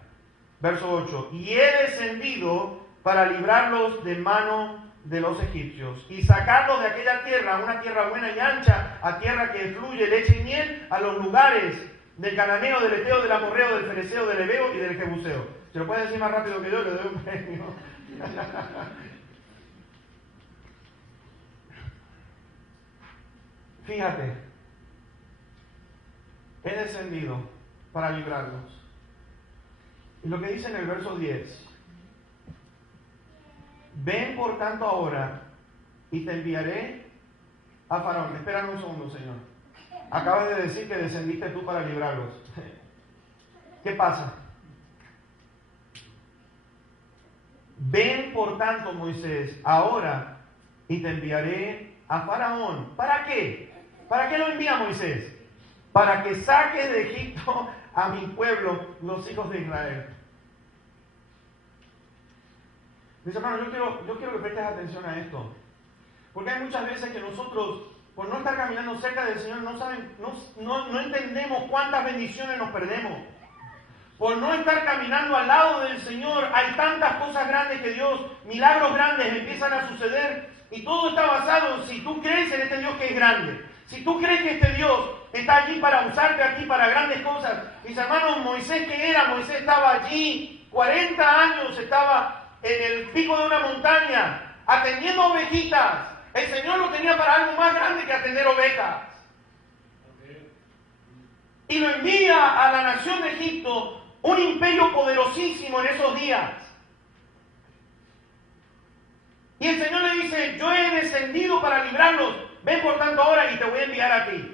Verso 8. Y he descendido para librarlos de mano de los egipcios y sacarlos de aquella tierra, una tierra buena y ancha, a tierra que fluye leche y miel, a los lugares del cananeo, del eteo, del amorreo, del fereceo, del heveo y del jebuseo. ¿Se lo puede decir más rápido que yo? Le doy un premio. Fíjate, he descendido para librarlos. Y lo que dice en el verso 10: ven por tanto ahora y te enviaré a Faraón. Espérame un segundo, Señor. Acabas de decir que descendiste tú para librarlos. ¿Qué pasa? Ven por tanto, Moisés, ahora y te enviaré a Faraón. ¿Para qué? ¿Para qué lo envía Moisés? Para que saques de Egipto a mi pueblo, los hijos de Israel. Mis hermanos, yo quiero que prestes atención a esto. Porque hay muchas veces que nosotros, por no estar caminando cerca del Señor, no entendemos cuántas bendiciones nos perdemos. Por no estar caminando al lado del Señor, hay tantas cosas grandes que Dios, milagros grandes empiezan a suceder. Y todo está basado en si tú crees en este Dios que es grande. Si tú crees que este Dios está allí para usarte a ti para grandes cosas. Mis hermanos, Moisés, ¿qué era? Moisés estaba allí, 40 años, estaba en el pico de una montaña, atendiendo ovejitas. El Señor lo tenía para algo más grande que atender ovejas. Y lo envía a la nación de Egipto, un imperio poderosísimo en esos días. Y el Señor le dice: yo he descendido para librarlos, ven por tanto ahora y te voy a enviar a ti.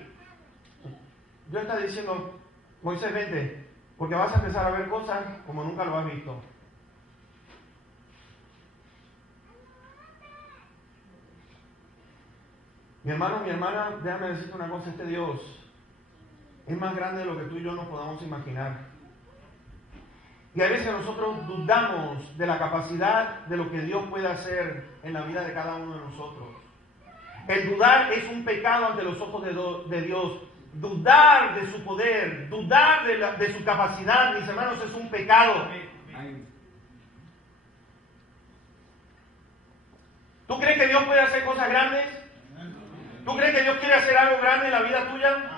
Dios está diciendo: Moisés, vente, porque vas a empezar a ver cosas como nunca lo has visto. Mi hermano, mi hermana, déjame decirte una cosa: este Dios es más grande de lo que tú y yo nos podamos imaginar. Y a veces nosotros dudamos de la capacidad de lo que Dios puede hacer en la vida de cada uno de nosotros. El dudar es un pecado ante los ojos de Dios. Dudar de su poder, dudar de su capacidad, mis hermanos, es un pecado. ¿Tú crees que Dios puede hacer cosas grandes? ¿Tú crees que Dios quiere hacer algo grande en la vida tuya?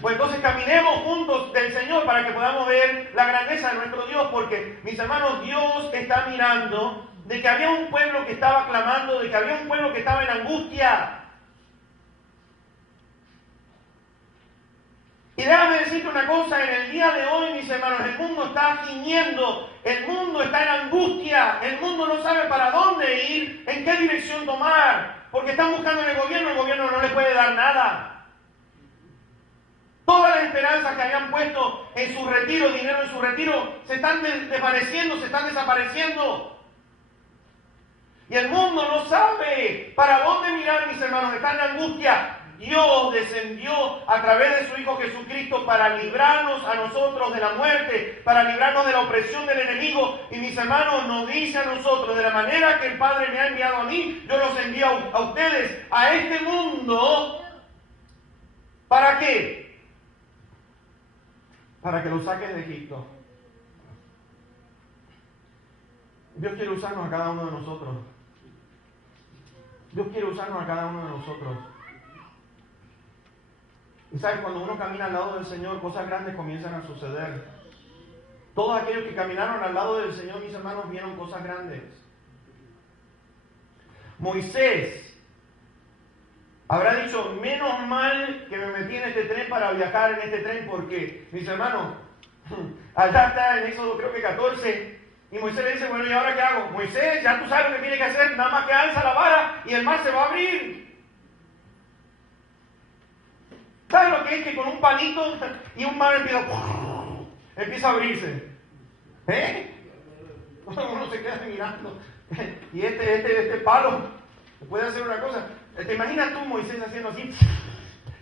Pues entonces caminemos juntos del Señor para que podamos ver la grandeza de nuestro Dios, porque, mis hermanos, Dios está mirando de que había un pueblo que estaba clamando, de que había un pueblo que estaba en angustia. Y déjame decirte una cosa: en el día de hoy, mis hermanos, el mundo está gimiendo, el mundo está en angustia, el mundo no sabe para dónde ir, en qué dirección tomar, porque están buscando en el gobierno no les puede dar nada. Todas las esperanzas que habían puesto en su retiro, dinero en su retiro, se están desvaneciendo, se están desapareciendo. Y el mundo no sabe para dónde mirar, mis hermanos, está en angustia. Dios descendió a través de su Hijo Jesucristo para librarnos a nosotros de la muerte, para librarnos de la opresión del enemigo. Y mis hermanos, nos dice a nosotros, de la manera que el Padre me ha enviado a mí, yo los envío a ustedes, a este mundo. ¿Para qué? Para que los saques de Egipto. Dios quiere usarnos a cada uno de nosotros. Dios quiere usarnos a cada uno de nosotros. Y sabes, cuando uno camina al lado del Señor, cosas grandes comienzan a suceder. Todos aquellos que caminaron al lado del Señor, mis hermanos, vieron cosas grandes. Moisés habrá dicho, menos mal que me metí en este tren para viajar en este tren, porque, mis hermanos, allá está en Éxodo creo que 14, y Moisés le dice, bueno, ¿y ahora qué hago? Moisés, ya tú sabes lo que tiene que hacer, nada más que alza la vara y el mar se va a abrir. ¿Sabes lo que es que con un palito y un mar empieza a abrirse? Uno se queda mirando. Y este palo puede hacer una cosa. ¿Te imaginas tú, Moisés, haciendo así?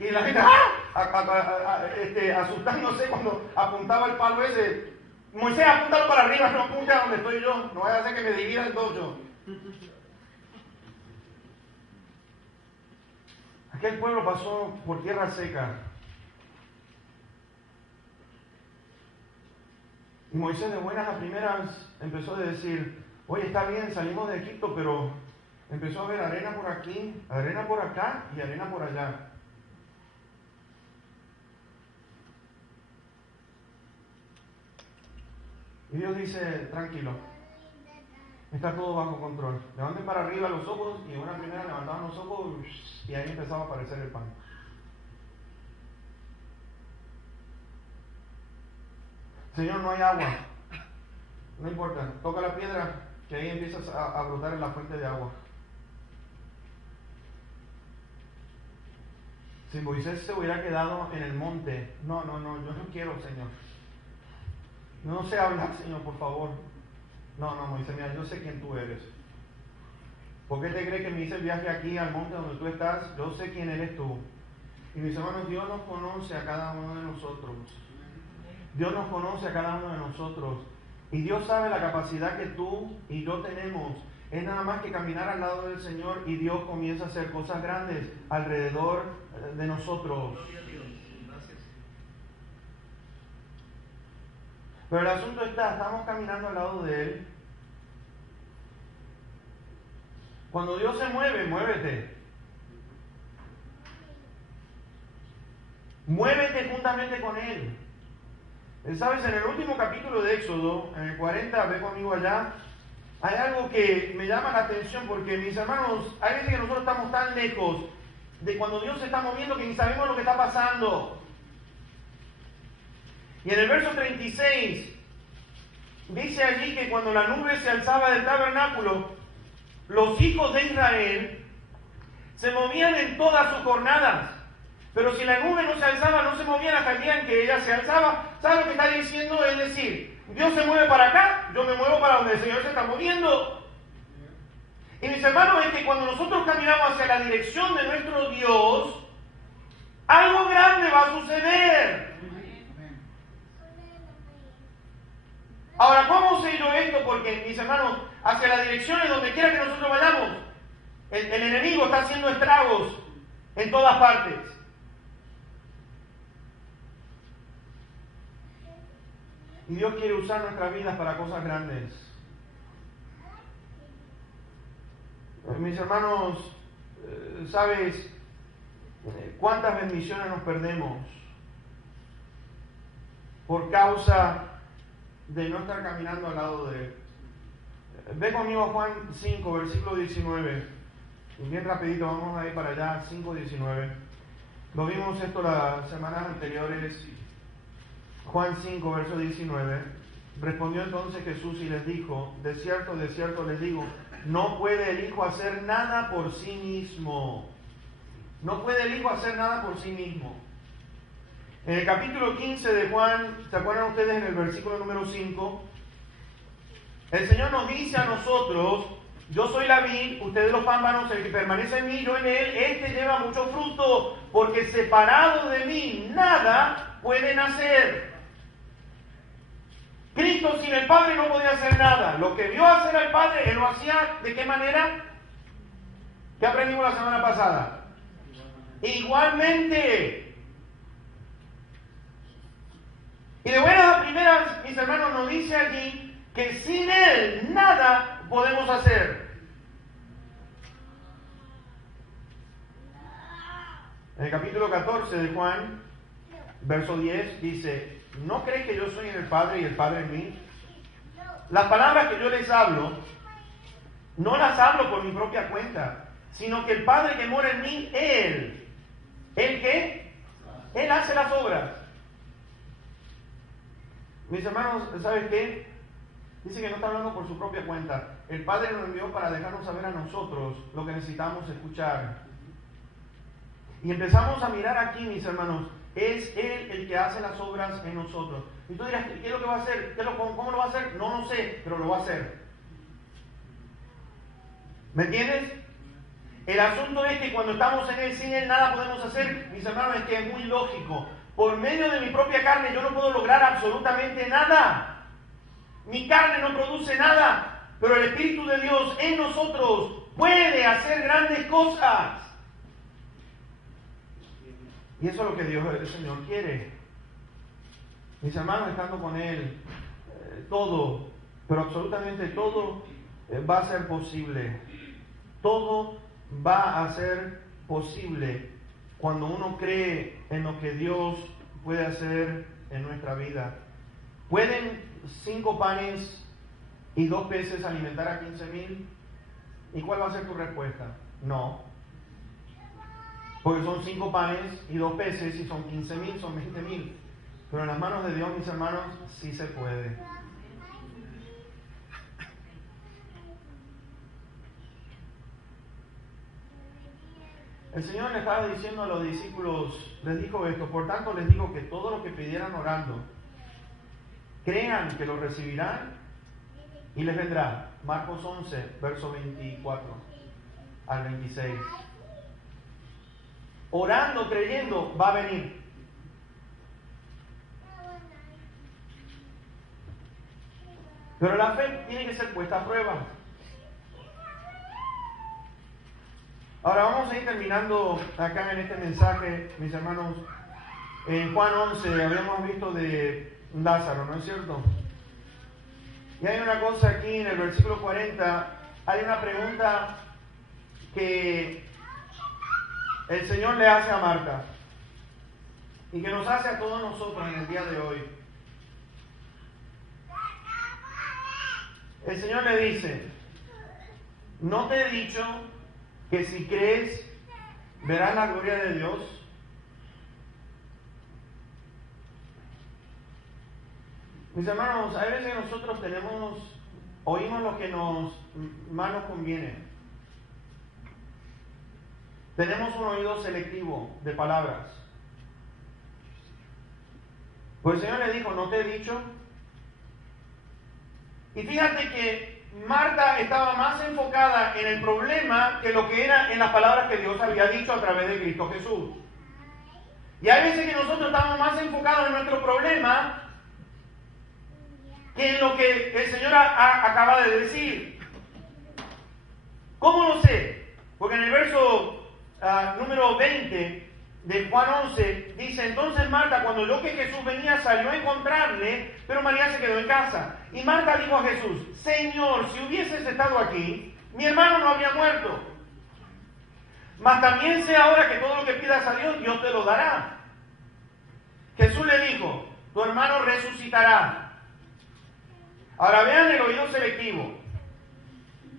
Y la gente asustándose cuando apuntaba el palo ese. Moisés, apúntalo para arriba, no apunte a donde estoy yo. No vaya a hacer que me divida en dos yo. Aquel pueblo pasó por tierra seca. Y Moisés de buenas a primeras empezó a decir, oye, está bien, salimos de Egipto, pero empezó a ver arena por aquí, arena por acá y arena por allá. Y Dios dice, tranquilo, está todo bajo control. Levanten para arriba los ojos, y de una primera levantaban los ojos y ahí empezaba a aparecer el pan. Señor, no hay agua. No importa, toca la piedra, que ahí empiezas a brotar en la fuente de agua. Si Moisés se hubiera quedado en el monte, no, yo no quiero, Señor. Yo no sé hablar, Señor, por favor. No, Moisés, mira, yo sé quién tú eres. ¿Por qué te crees que me hice el viaje aquí al monte donde tú estás? Yo sé quién eres tú. Y mis hermanos, Dios nos conoce a cada uno de nosotros. Dios nos conoce a cada uno de nosotros. Y Dios sabe la capacidad que tú y yo tenemos. Es nada más que caminar al lado del Señor y Dios comienza a hacer cosas grandes alrededor de nosotros. Pero el asunto está, estamos caminando al lado de Él. Cuando Dios se mueve, muévete. Muévete juntamente con Él. ¿Sabes? En el último capítulo de Éxodo, en el 40, ve conmigo allá, hay algo que me llama la atención porque, mis hermanos, hay veces que nosotros estamos tan lejos de cuando Dios se está moviendo que ni sabemos lo que está pasando. Y en el verso 36, dice allí que cuando la nube se alzaba del tabernáculo, los hijos de Israel se movían en todas sus jornadas. Pero si la nube no se alzaba, no se movían hasta el día en que ella se alzaba. ¿Sabes lo que está diciendo? Es decir, Dios se mueve para acá, yo me muevo para donde el Señor se está moviendo. Y mis hermanos, es que cuando nosotros caminamos hacia la dirección de nuestro Dios, algo grande va a suceder. Ahora, ¿cómo sé yo esto? Porque, mis hermanos, hacia las direcciones donde quiera que nosotros vayamos, el enemigo está haciendo estragos en todas partes. Y Dios quiere usar nuestras vidas para cosas grandes. Mis hermanos, ¿sabes cuántas bendiciones nos perdemos por causa de no estar caminando al lado de Él? Ve conmigo a Juan 5, versículo 19. Y bien rapidito, vamos a ir para allá, 5:19. Lo vimos esto las semanas anteriores. Juan 5, verso 19. Respondió entonces Jesús y les dijo, de cierto les digo, no puede el Hijo hacer nada por sí mismo. No puede el Hijo hacer nada por sí mismo. En el capítulo 15 de Juan, ¿se acuerdan ustedes en el versículo número 5? El Señor nos dice a nosotros yo soy la vid, ustedes los pámpanos, el que permanece en mí, yo en él, este lleva mucho fruto, porque separado de mí nada pueden hacer. Cristo sin el Padre no podía hacer nada. Lo que vio hacer al Padre, Él lo hacía, ¿de qué manera? ¿Qué aprendimos la semana pasada? Igualmente. Y de buenas a primeras, mis hermanos, nos dice allí que sin Él nada podemos hacer. En el capítulo 14 de Juan, verso 10, dice: ¿no crees que yo soy en el Padre y el Padre en mí? Las palabras que yo les hablo, no las hablo por mi propia cuenta, sino que el Padre que mora en mí, ¿Él qué? Él hace las obras. Mis hermanos, ¿sabes qué? Dice que no está hablando por su propia cuenta. El Padre nos envió para dejarnos saber a nosotros lo que necesitamos escuchar. Y empezamos a mirar aquí, mis hermanos, es Él el que hace las obras en nosotros. Y tú dirás, ¿qué es lo que va a hacer? ¿Cómo lo va a hacer? No lo sé, pero lo va a hacer. ¿Me entiendes? El asunto es que cuando estamos en Él, sin Él nada podemos hacer. Mis hermanos, es que es muy lógico. Por medio de mi propia carne yo no puedo lograr absolutamente nada. Mi carne no produce nada, pero el Espíritu de Dios en nosotros puede hacer grandes cosas. Y eso es lo que Dios, el Señor, quiere. Mis hermanos, estando con Él, todo, pero absolutamente todo va a ser posible. Todo va a ser posible cuando uno cree en lo que Dios puede hacer en nuestra vida. ¿Pueden 5 panes y 2 peces alimentar a 15,000? ¿Y cuál va a ser tu respuesta? No. Porque son 5 panes y 2 peces, y son 15,000, son 20,000. Pero en las manos de Dios, mis hermanos, sí se puede. El Señor le estaba diciendo a los discípulos, les dijo esto: por tanto les digo que todo lo que pidieran orando, crean que lo recibirán y les vendrá. Marcos 11, verso 24 al 26. Orando, creyendo, va a venir. Pero la fe tiene que ser puesta a prueba. Ahora vamos a ir terminando acá en este mensaje, mis hermanos. En Juan 11 habíamos visto de Lázaro, ¿no es cierto? Y hay una cosa aquí en el versículo 40, hay una pregunta que el Señor le hace a Marta y que nos hace a todos nosotros en el día de hoy. El Señor le dice: ¿no te he dicho que si crees verás la gloria de Dios? Mis hermanos, a veces nosotros oímos lo que más nos conviene. Tenemos un oído selectivo de palabras. Pues el Señor le dijo: ¿no te he dicho? Y fíjate que Marta estaba más enfocada en el problema que lo que era en las palabras que Dios había dicho a través de Cristo Jesús. Y hay veces que nosotros estamos más enfocados en nuestro problema que en lo que el Señor acaba de decir. ¿Cómo lo sé? Porque en el verso número 20 de Juan 11 dice: entonces Marta, cuando oyó que Jesús venía, salió a encontrarle, pero María se quedó en casa. Y Marta dijo a Jesús: Señor, si hubieses estado aquí, mi hermano no habría muerto. Mas también sé ahora que todo lo que pidas a Dios, Dios te lo dará. Jesús le dijo: tu hermano resucitará. Ahora vean el oído selectivo.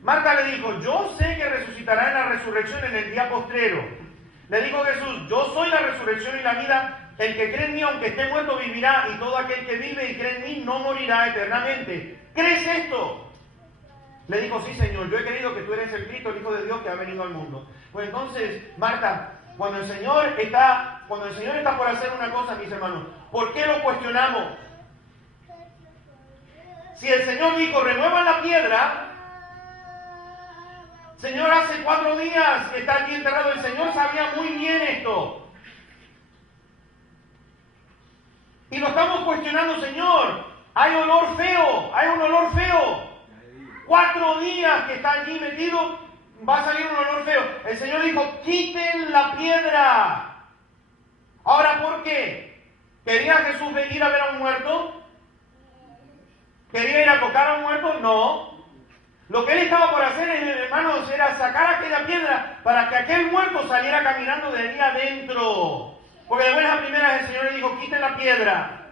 Marta le dijo: yo sé que resucitará en la resurrección en el día postrero. Le dijo Jesús: yo soy la resurrección y la vida. El que cree en mí, aunque esté muerto, vivirá. Y todo aquel que vive y cree en mí no morirá eternamente. ¿Crees esto? Le dijo: sí, Señor, yo he creído que tú eres el Cristo, el Hijo de Dios que ha venido al mundo. Pues entonces, Marta, cuando el Señor está por hacer una cosa, mis hermanos, ¿por qué lo cuestionamos? Si el Señor dijo: remuevan la piedra, Señor, hace 4 días que está aquí enterrado. El Señor sabía muy bien esto. Y lo estamos cuestionando, Señor. Hay olor feo, hay un olor feo. 4 días que está allí metido, va a salir un olor feo. El Señor dijo, quiten la piedra. Ahora, ¿por qué? ¿Quería Jesús ir a ver a un muerto? ¿Quería ir a tocar a un muerto? No. Lo que él estaba por hacer, hermanos, era sacar aquella piedra para que aquel muerto saliera caminando de allí adentro. Porque de buenas a primeras el Señor le dijo, quiten la piedra.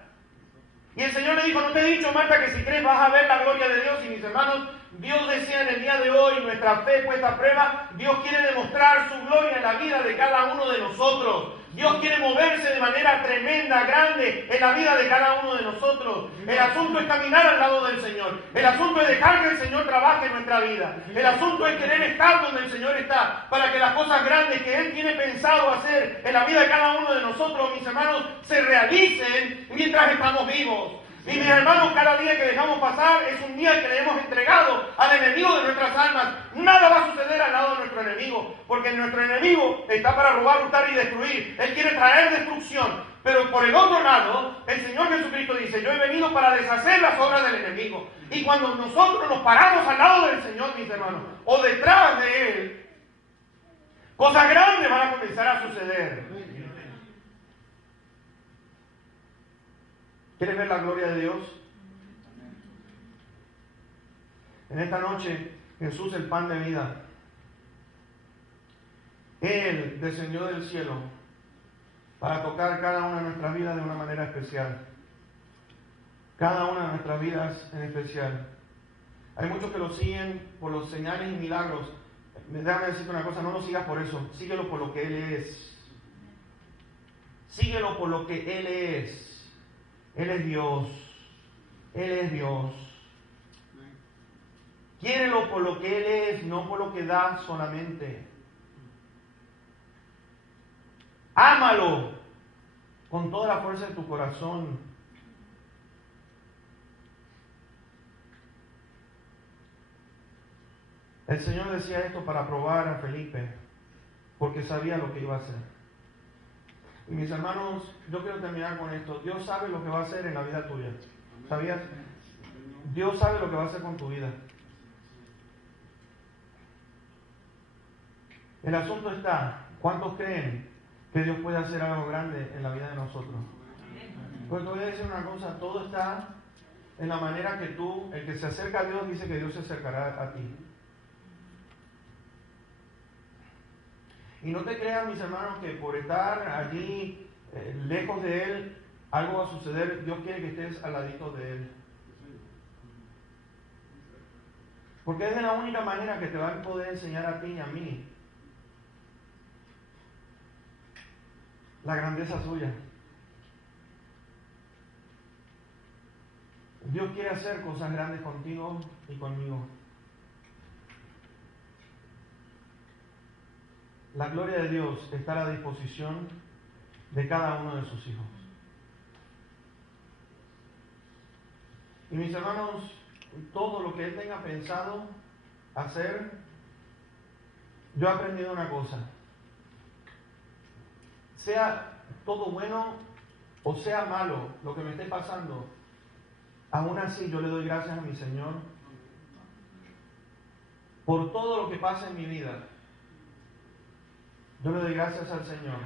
Y el Señor le dijo, no te he dicho, Marta, que si crees vas a ver la gloria de Dios. Y mis hermanos, Dios desea en el día de hoy, nuestra fe puesta a prueba, Dios quiere demostrar su gloria en la vida de cada uno de nosotros. Dios quiere moverse de manera tremenda, grande, en la vida de cada uno de nosotros. El asunto es caminar al lado del Señor. El asunto es dejar que el Señor trabaje en nuestra vida. El asunto es querer estar donde el Señor está, para que las cosas grandes que Él tiene pensado hacer en la vida de cada uno de nosotros, mis hermanos, se realicen mientras estamos vivos. Y mis hermanos, cada día que dejamos pasar es un día que le hemos entregado al enemigo de nuestras almas. Nada va a suceder al lado de nuestro enemigo, porque nuestro enemigo está para robar, hurtar y destruir. Él quiere traer destrucción. Pero por el otro lado, el Señor Jesucristo dice, yo he venido para deshacer las obras del enemigo. Y cuando nosotros nos paramos al lado del Señor, mis hermanos, o detrás de Él, cosas grandes van a comenzar a suceder. ¿Quieres ver la gloria de Dios? En esta noche, Jesús, el pan de vida, Él descendió del cielo para tocar cada una de nuestras vidas de una manera especial. Cada una de nuestras vidas en especial. Hay muchos que lo siguen por los señales y milagros. Déjame decirte una cosa, no lo sigas por eso. Síguelo por lo que Él es. Síguelo por lo que Él es. Él es Dios. Él es Dios. Quiérelo por lo que Él es, no por lo que da solamente. Ámalo con toda la fuerza de tu corazón. El Señor decía esto para probar a Felipe, porque sabía lo que iba a hacer. Y mis hermanos, yo quiero terminar con esto. Dios sabe lo que va a hacer en la vida tuya. ¿Sabías? Dios sabe lo que va a hacer con tu vida. El asunto está, ¿cuántos creen que Dios puede hacer algo grande en la vida de nosotros? Pues te voy a decir una cosa, todo está en la manera que tú, el que se acerca a Dios, dice que Dios se acercará a ti. Y no te creas, mis hermanos, que por estar allí lejos de Él, algo va a suceder. Dios quiere que estés al ladito de Él. Porque es de la única manera que te va a poder enseñar a ti y a mí la grandeza suya. Dios quiere hacer cosas grandes contigo y conmigo. La gloria de Dios está a la disposición de cada uno de sus hijos. Y mis hermanos, todo lo que Él tenga pensado hacer, yo he aprendido una cosa. Sea todo bueno o sea malo lo que me esté pasando, aún así yo le doy gracias a mi Señor por todo lo que pasa en mi vida. Yo le doy gracias al Señor.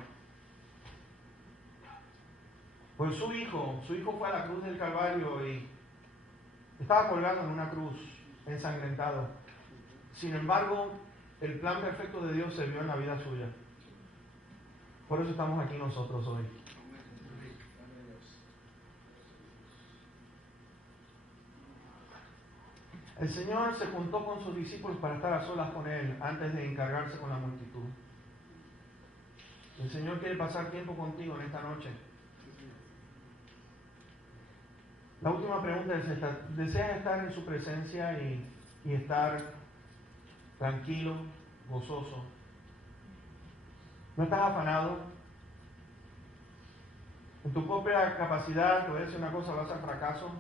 Pues su hijo fue a la cruz del Calvario y estaba colgado en una cruz, ensangrentado. Sin embargo, el plan perfecto de Dios se vio en la vida suya. Por eso estamos aquí nosotros hoy. El Señor se juntó con sus discípulos para estar a solas con Él antes de encargarse con la multitud. El Señor quiere pasar tiempo contigo en esta noche. La última pregunta es esta. ¿Deseas estar en su presencia y estar tranquilo, gozoso? ¿No estás afanado? En tu propia capacidad, te voy a decir una cosa, vas al fracaso.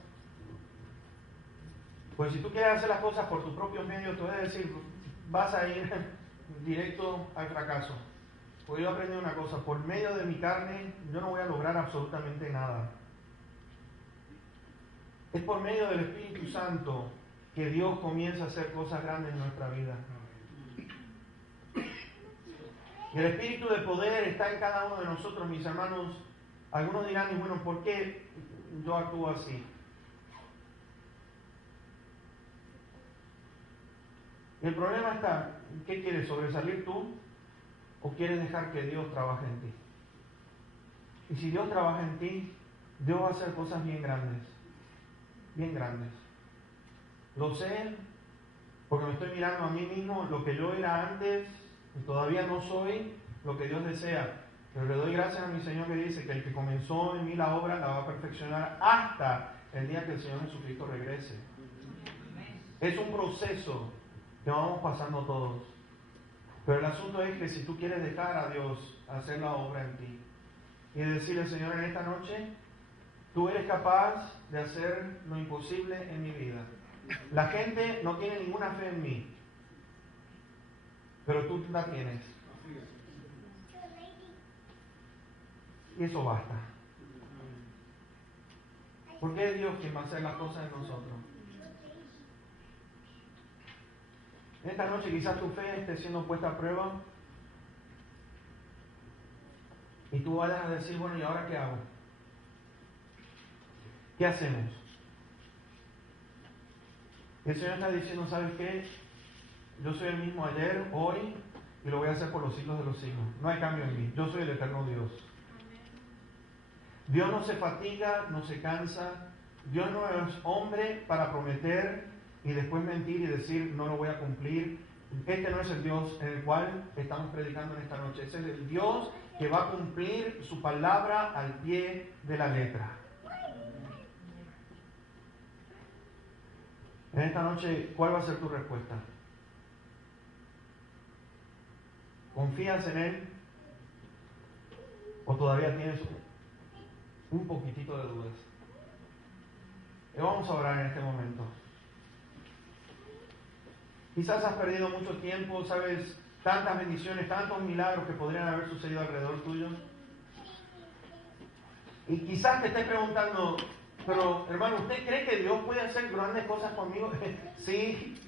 Pues si tú quieres hacer las cosas por tus propios medios, te voy a decir, vas a ir directo al fracaso. Porque yo aprendí una cosa, por medio de mi carne yo no voy a lograr absolutamente nada. Es por medio del Espíritu Santo que Dios comienza a hacer cosas grandes en nuestra vida. Y el espíritu de poder está en cada uno de nosotros, mis hermanos. Algunos dirán, y bueno, ¿por qué yo actúo así? El problema está, ¿qué quieres? ¿Sobresalir tú? ¿O quieres dejar que Dios trabaje en ti? Y si Dios trabaja en ti, Dios va a hacer cosas bien grandes. Bien grandes. Lo sé porque me estoy mirando a mí mismo, lo que yo era antes, y todavía no soy lo que Dios desea. Pero le doy gracias a mi Señor que dice que el que comenzó en mí la obra la va a perfeccionar hasta el día que el Señor Jesucristo regrese. Es un proceso que vamos pasando todos. Pero el asunto es que si tú quieres dejar a Dios hacer la obra en ti y decirle, Señor, en esta noche, tú eres capaz de hacer lo imposible en mi vida. La gente no tiene ninguna fe en mí, pero tú la tienes. Y eso basta. Porque es Dios quien va a hacer las cosas en nosotros. En esta noche quizás tu fe esté siendo puesta a prueba y tú vayas a decir, bueno, ¿y ahora qué hago? ¿Qué hacemos? Y el Señor está diciendo, ¿sabes qué? Yo soy el mismo ayer, hoy, y lo voy a hacer por los siglos de los siglos. No hay cambio en mí. Yo soy el eterno Dios. Dios no se fatiga, no se cansa. Dios no es hombre para prometer y después mentir y decir, no lo voy a cumplir. Este no es el Dios en el cual estamos predicando en esta noche. Ese es el Dios que va a cumplir su palabra al pie de la letra. En esta noche, ¿cuál va a ser tu respuesta? ¿Confías en Él? ¿O todavía tienes un poquitito de dudas? Y vamos a orar en este momento. Quizás has perdido mucho tiempo, sabes, tantas bendiciones, tantos milagros que podrían haber sucedido alrededor tuyo. Y quizás te estés preguntando, pero hermano, ¿usted cree que Dios puede hacer grandes cosas conmigo? Sí.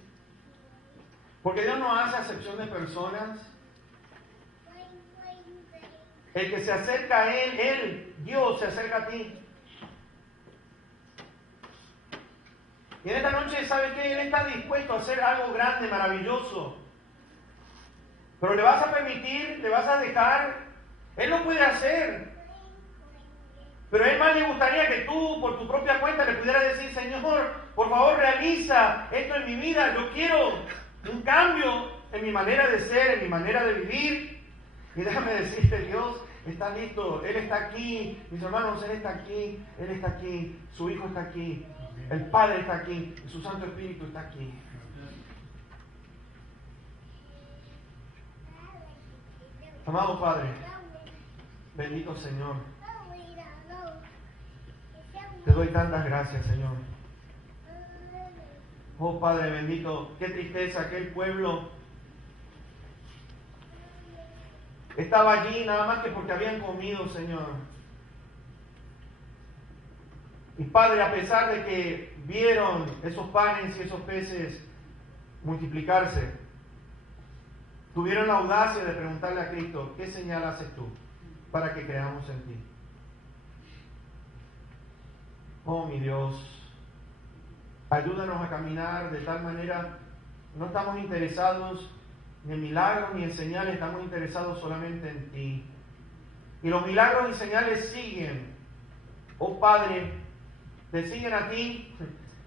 Porque Dios no hace acepción de personas. El que se acerca a Él, Dios se acerca a ti. Y en esta noche, ¿sabe qué? Él está dispuesto a hacer algo grande, maravilloso. Pero le vas a permitir, le vas a dejar. Él lo puede hacer. Pero a Él más le gustaría que tú, por tu propia cuenta, le pudieras decir, Señor, por favor, realiza esto en mi vida. Yo quiero un cambio en mi manera de ser, en mi manera de vivir. Y déjame decirte, Dios está listo. Él está aquí. Mis hermanos, Él está aquí. Él está aquí. Su Hijo está aquí. El Padre está aquí. Su Santo Espíritu está aquí. Amado Padre, bendito Señor, te doy tantas gracias, Señor. Oh Padre bendito, qué tristeza, aquel pueblo estaba allí nada más que porque habían comido, Señor. Y Padre, a pesar de que vieron esos panes y esos peces multiplicarse, tuvieron la audacia de preguntarle a Cristo, ¿qué señal haces tú para que creamos en ti? Oh mi Dios, ayúdanos a caminar de tal manera, no estamos interesados ni en milagros ni en señales, estamos interesados solamente en ti. Y los milagros y señales siguen, oh Padre, te siguen a ti,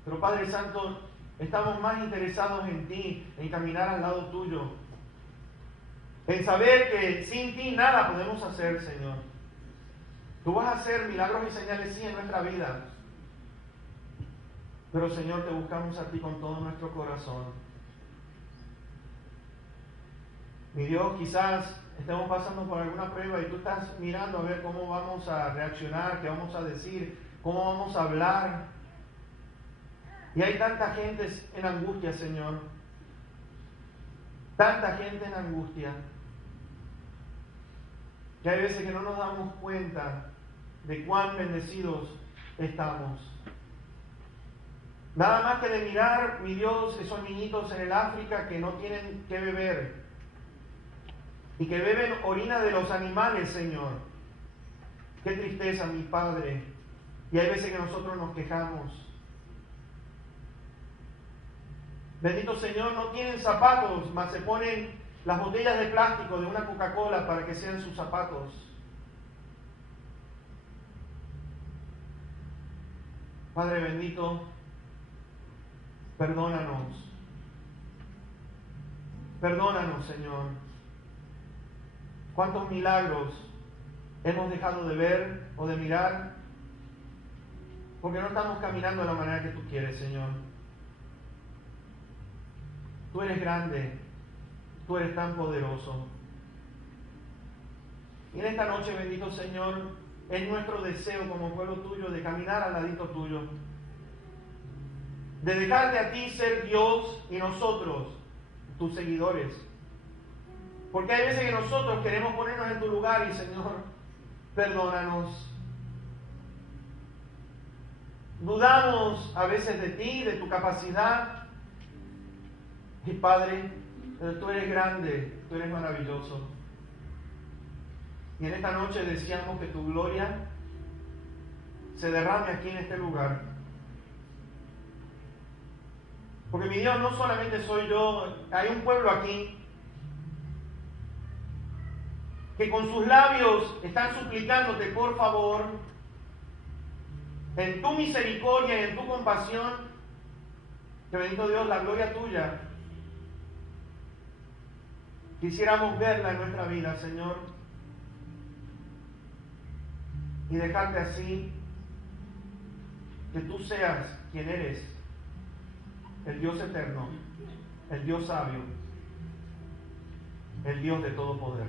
pero Padre Santo, estamos más interesados en ti, en caminar al lado tuyo, en saber que sin ti nada podemos hacer, Señor. Tú vas a hacer milagros y señales, sí, en nuestra vida. Pero, Señor, te buscamos a ti con todo nuestro corazón. Mi Dios, quizás estemos pasando por alguna prueba y tú estás mirando a ver cómo vamos a reaccionar, qué vamos a decir, cómo vamos a hablar. Y hay tanta gente en angustia, Señor. tanta gente en angustia, que hay veces que no nos damos cuenta de cuán bendecidos estamos. Nada más que de mirar, mi Dios, esos niñitos en el África que no tienen que beber y que beben orina de los animales, Señor. Qué tristeza, mi Padre. Y hay veces que nosotros nos quejamos. Bendito Señor, no tienen zapatos, mas se ponen las botellas de plástico de una Coca-Cola para que sean sus zapatos. Padre bendito, perdónanos. Perdónanos, Señor. ¿Cuántos milagros hemos dejado de ver o de mirar? Porque no estamos caminando de la manera que tú quieres, Señor. Tú eres grande, tú eres tan poderoso. Y en esta noche, bendito Señor, es nuestro deseo como pueblo tuyo de caminar al ladito tuyo, de dejarte a ti ser Dios y nosotros, tus seguidores. Porque hay veces que nosotros queremos ponernos en tu lugar y, Señor, perdónanos. Dudamos a veces de ti, de tu capacidad. Y Padre, tú eres grande, tú eres maravilloso. Y en esta noche deseamos que tu gloria se derrame aquí en este lugar. Porque mi Dios, no solamente soy yo, hay un pueblo aquí que con sus labios están suplicándote, por favor, en tu misericordia y en tu compasión, que bendito Dios, la gloria tuya, quisiéramos verla en nuestra vida, Señor, y dejarte así, que tú seas quien eres, el Dios eterno, el Dios sabio, el Dios de todo poder.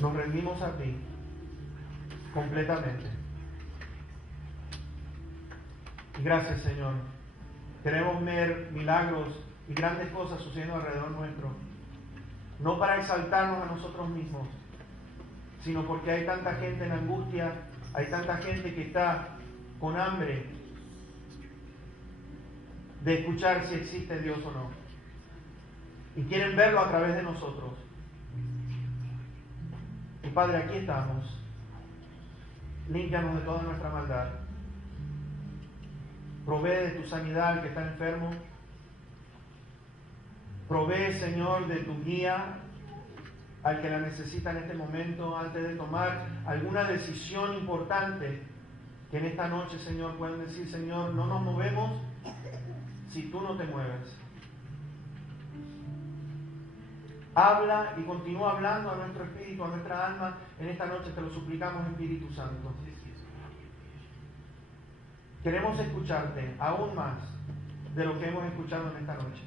Nos rendimos a ti completamente. Y gracias, Señor. Queremos ver milagros y grandes cosas sucediendo alrededor nuestro. No para exaltarnos a nosotros mismos, sino porque hay tanta gente en angustia, hay tanta gente que está con hambre de escuchar si existe Dios o no. Y quieren verlo a través de nosotros. Y Padre, aquí estamos. Límpianos de toda nuestra maldad. Provee de tu sanidad al que está enfermo. Provee, Señor, de tu guía al que la necesita en este momento, antes de tomar alguna decisión importante, que en esta noche, Señor, puedan decir, Señor, no nos movemos si tú no te mueves. Habla y continúa hablando a nuestro espíritu, a nuestra alma. En esta noche te lo suplicamos, Espíritu Santo. Queremos escucharte aún más de lo que hemos escuchado en esta noche.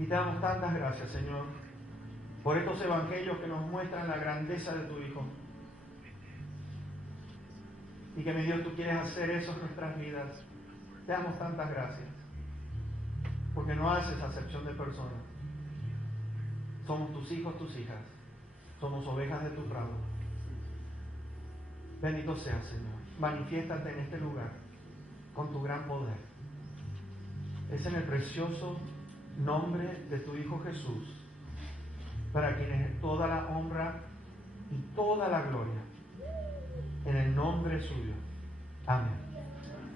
Y te damos tantas gracias, Señor, por estos evangelios que nos muestran la grandeza de tu Hijo. Y que, mi Dios, tú quieres hacer eso en nuestras vidas. Te damos tantas gracias, porque no haces acepción de personas. Somos tus hijos, tus hijas. Somos ovejas de tu prado. Bendito seas, Señor. Manifiéstate en este lugar con tu gran poder. Es en el precioso nombre de tu Hijo Jesús, para quien es toda la honra y toda la gloria, en el nombre suyo. Amén.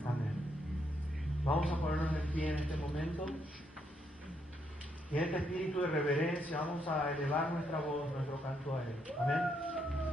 Amén. Vamos a ponernos en pie en este momento y en este espíritu de reverencia vamos a elevar nuestra voz, nuestro canto a Él. Amén.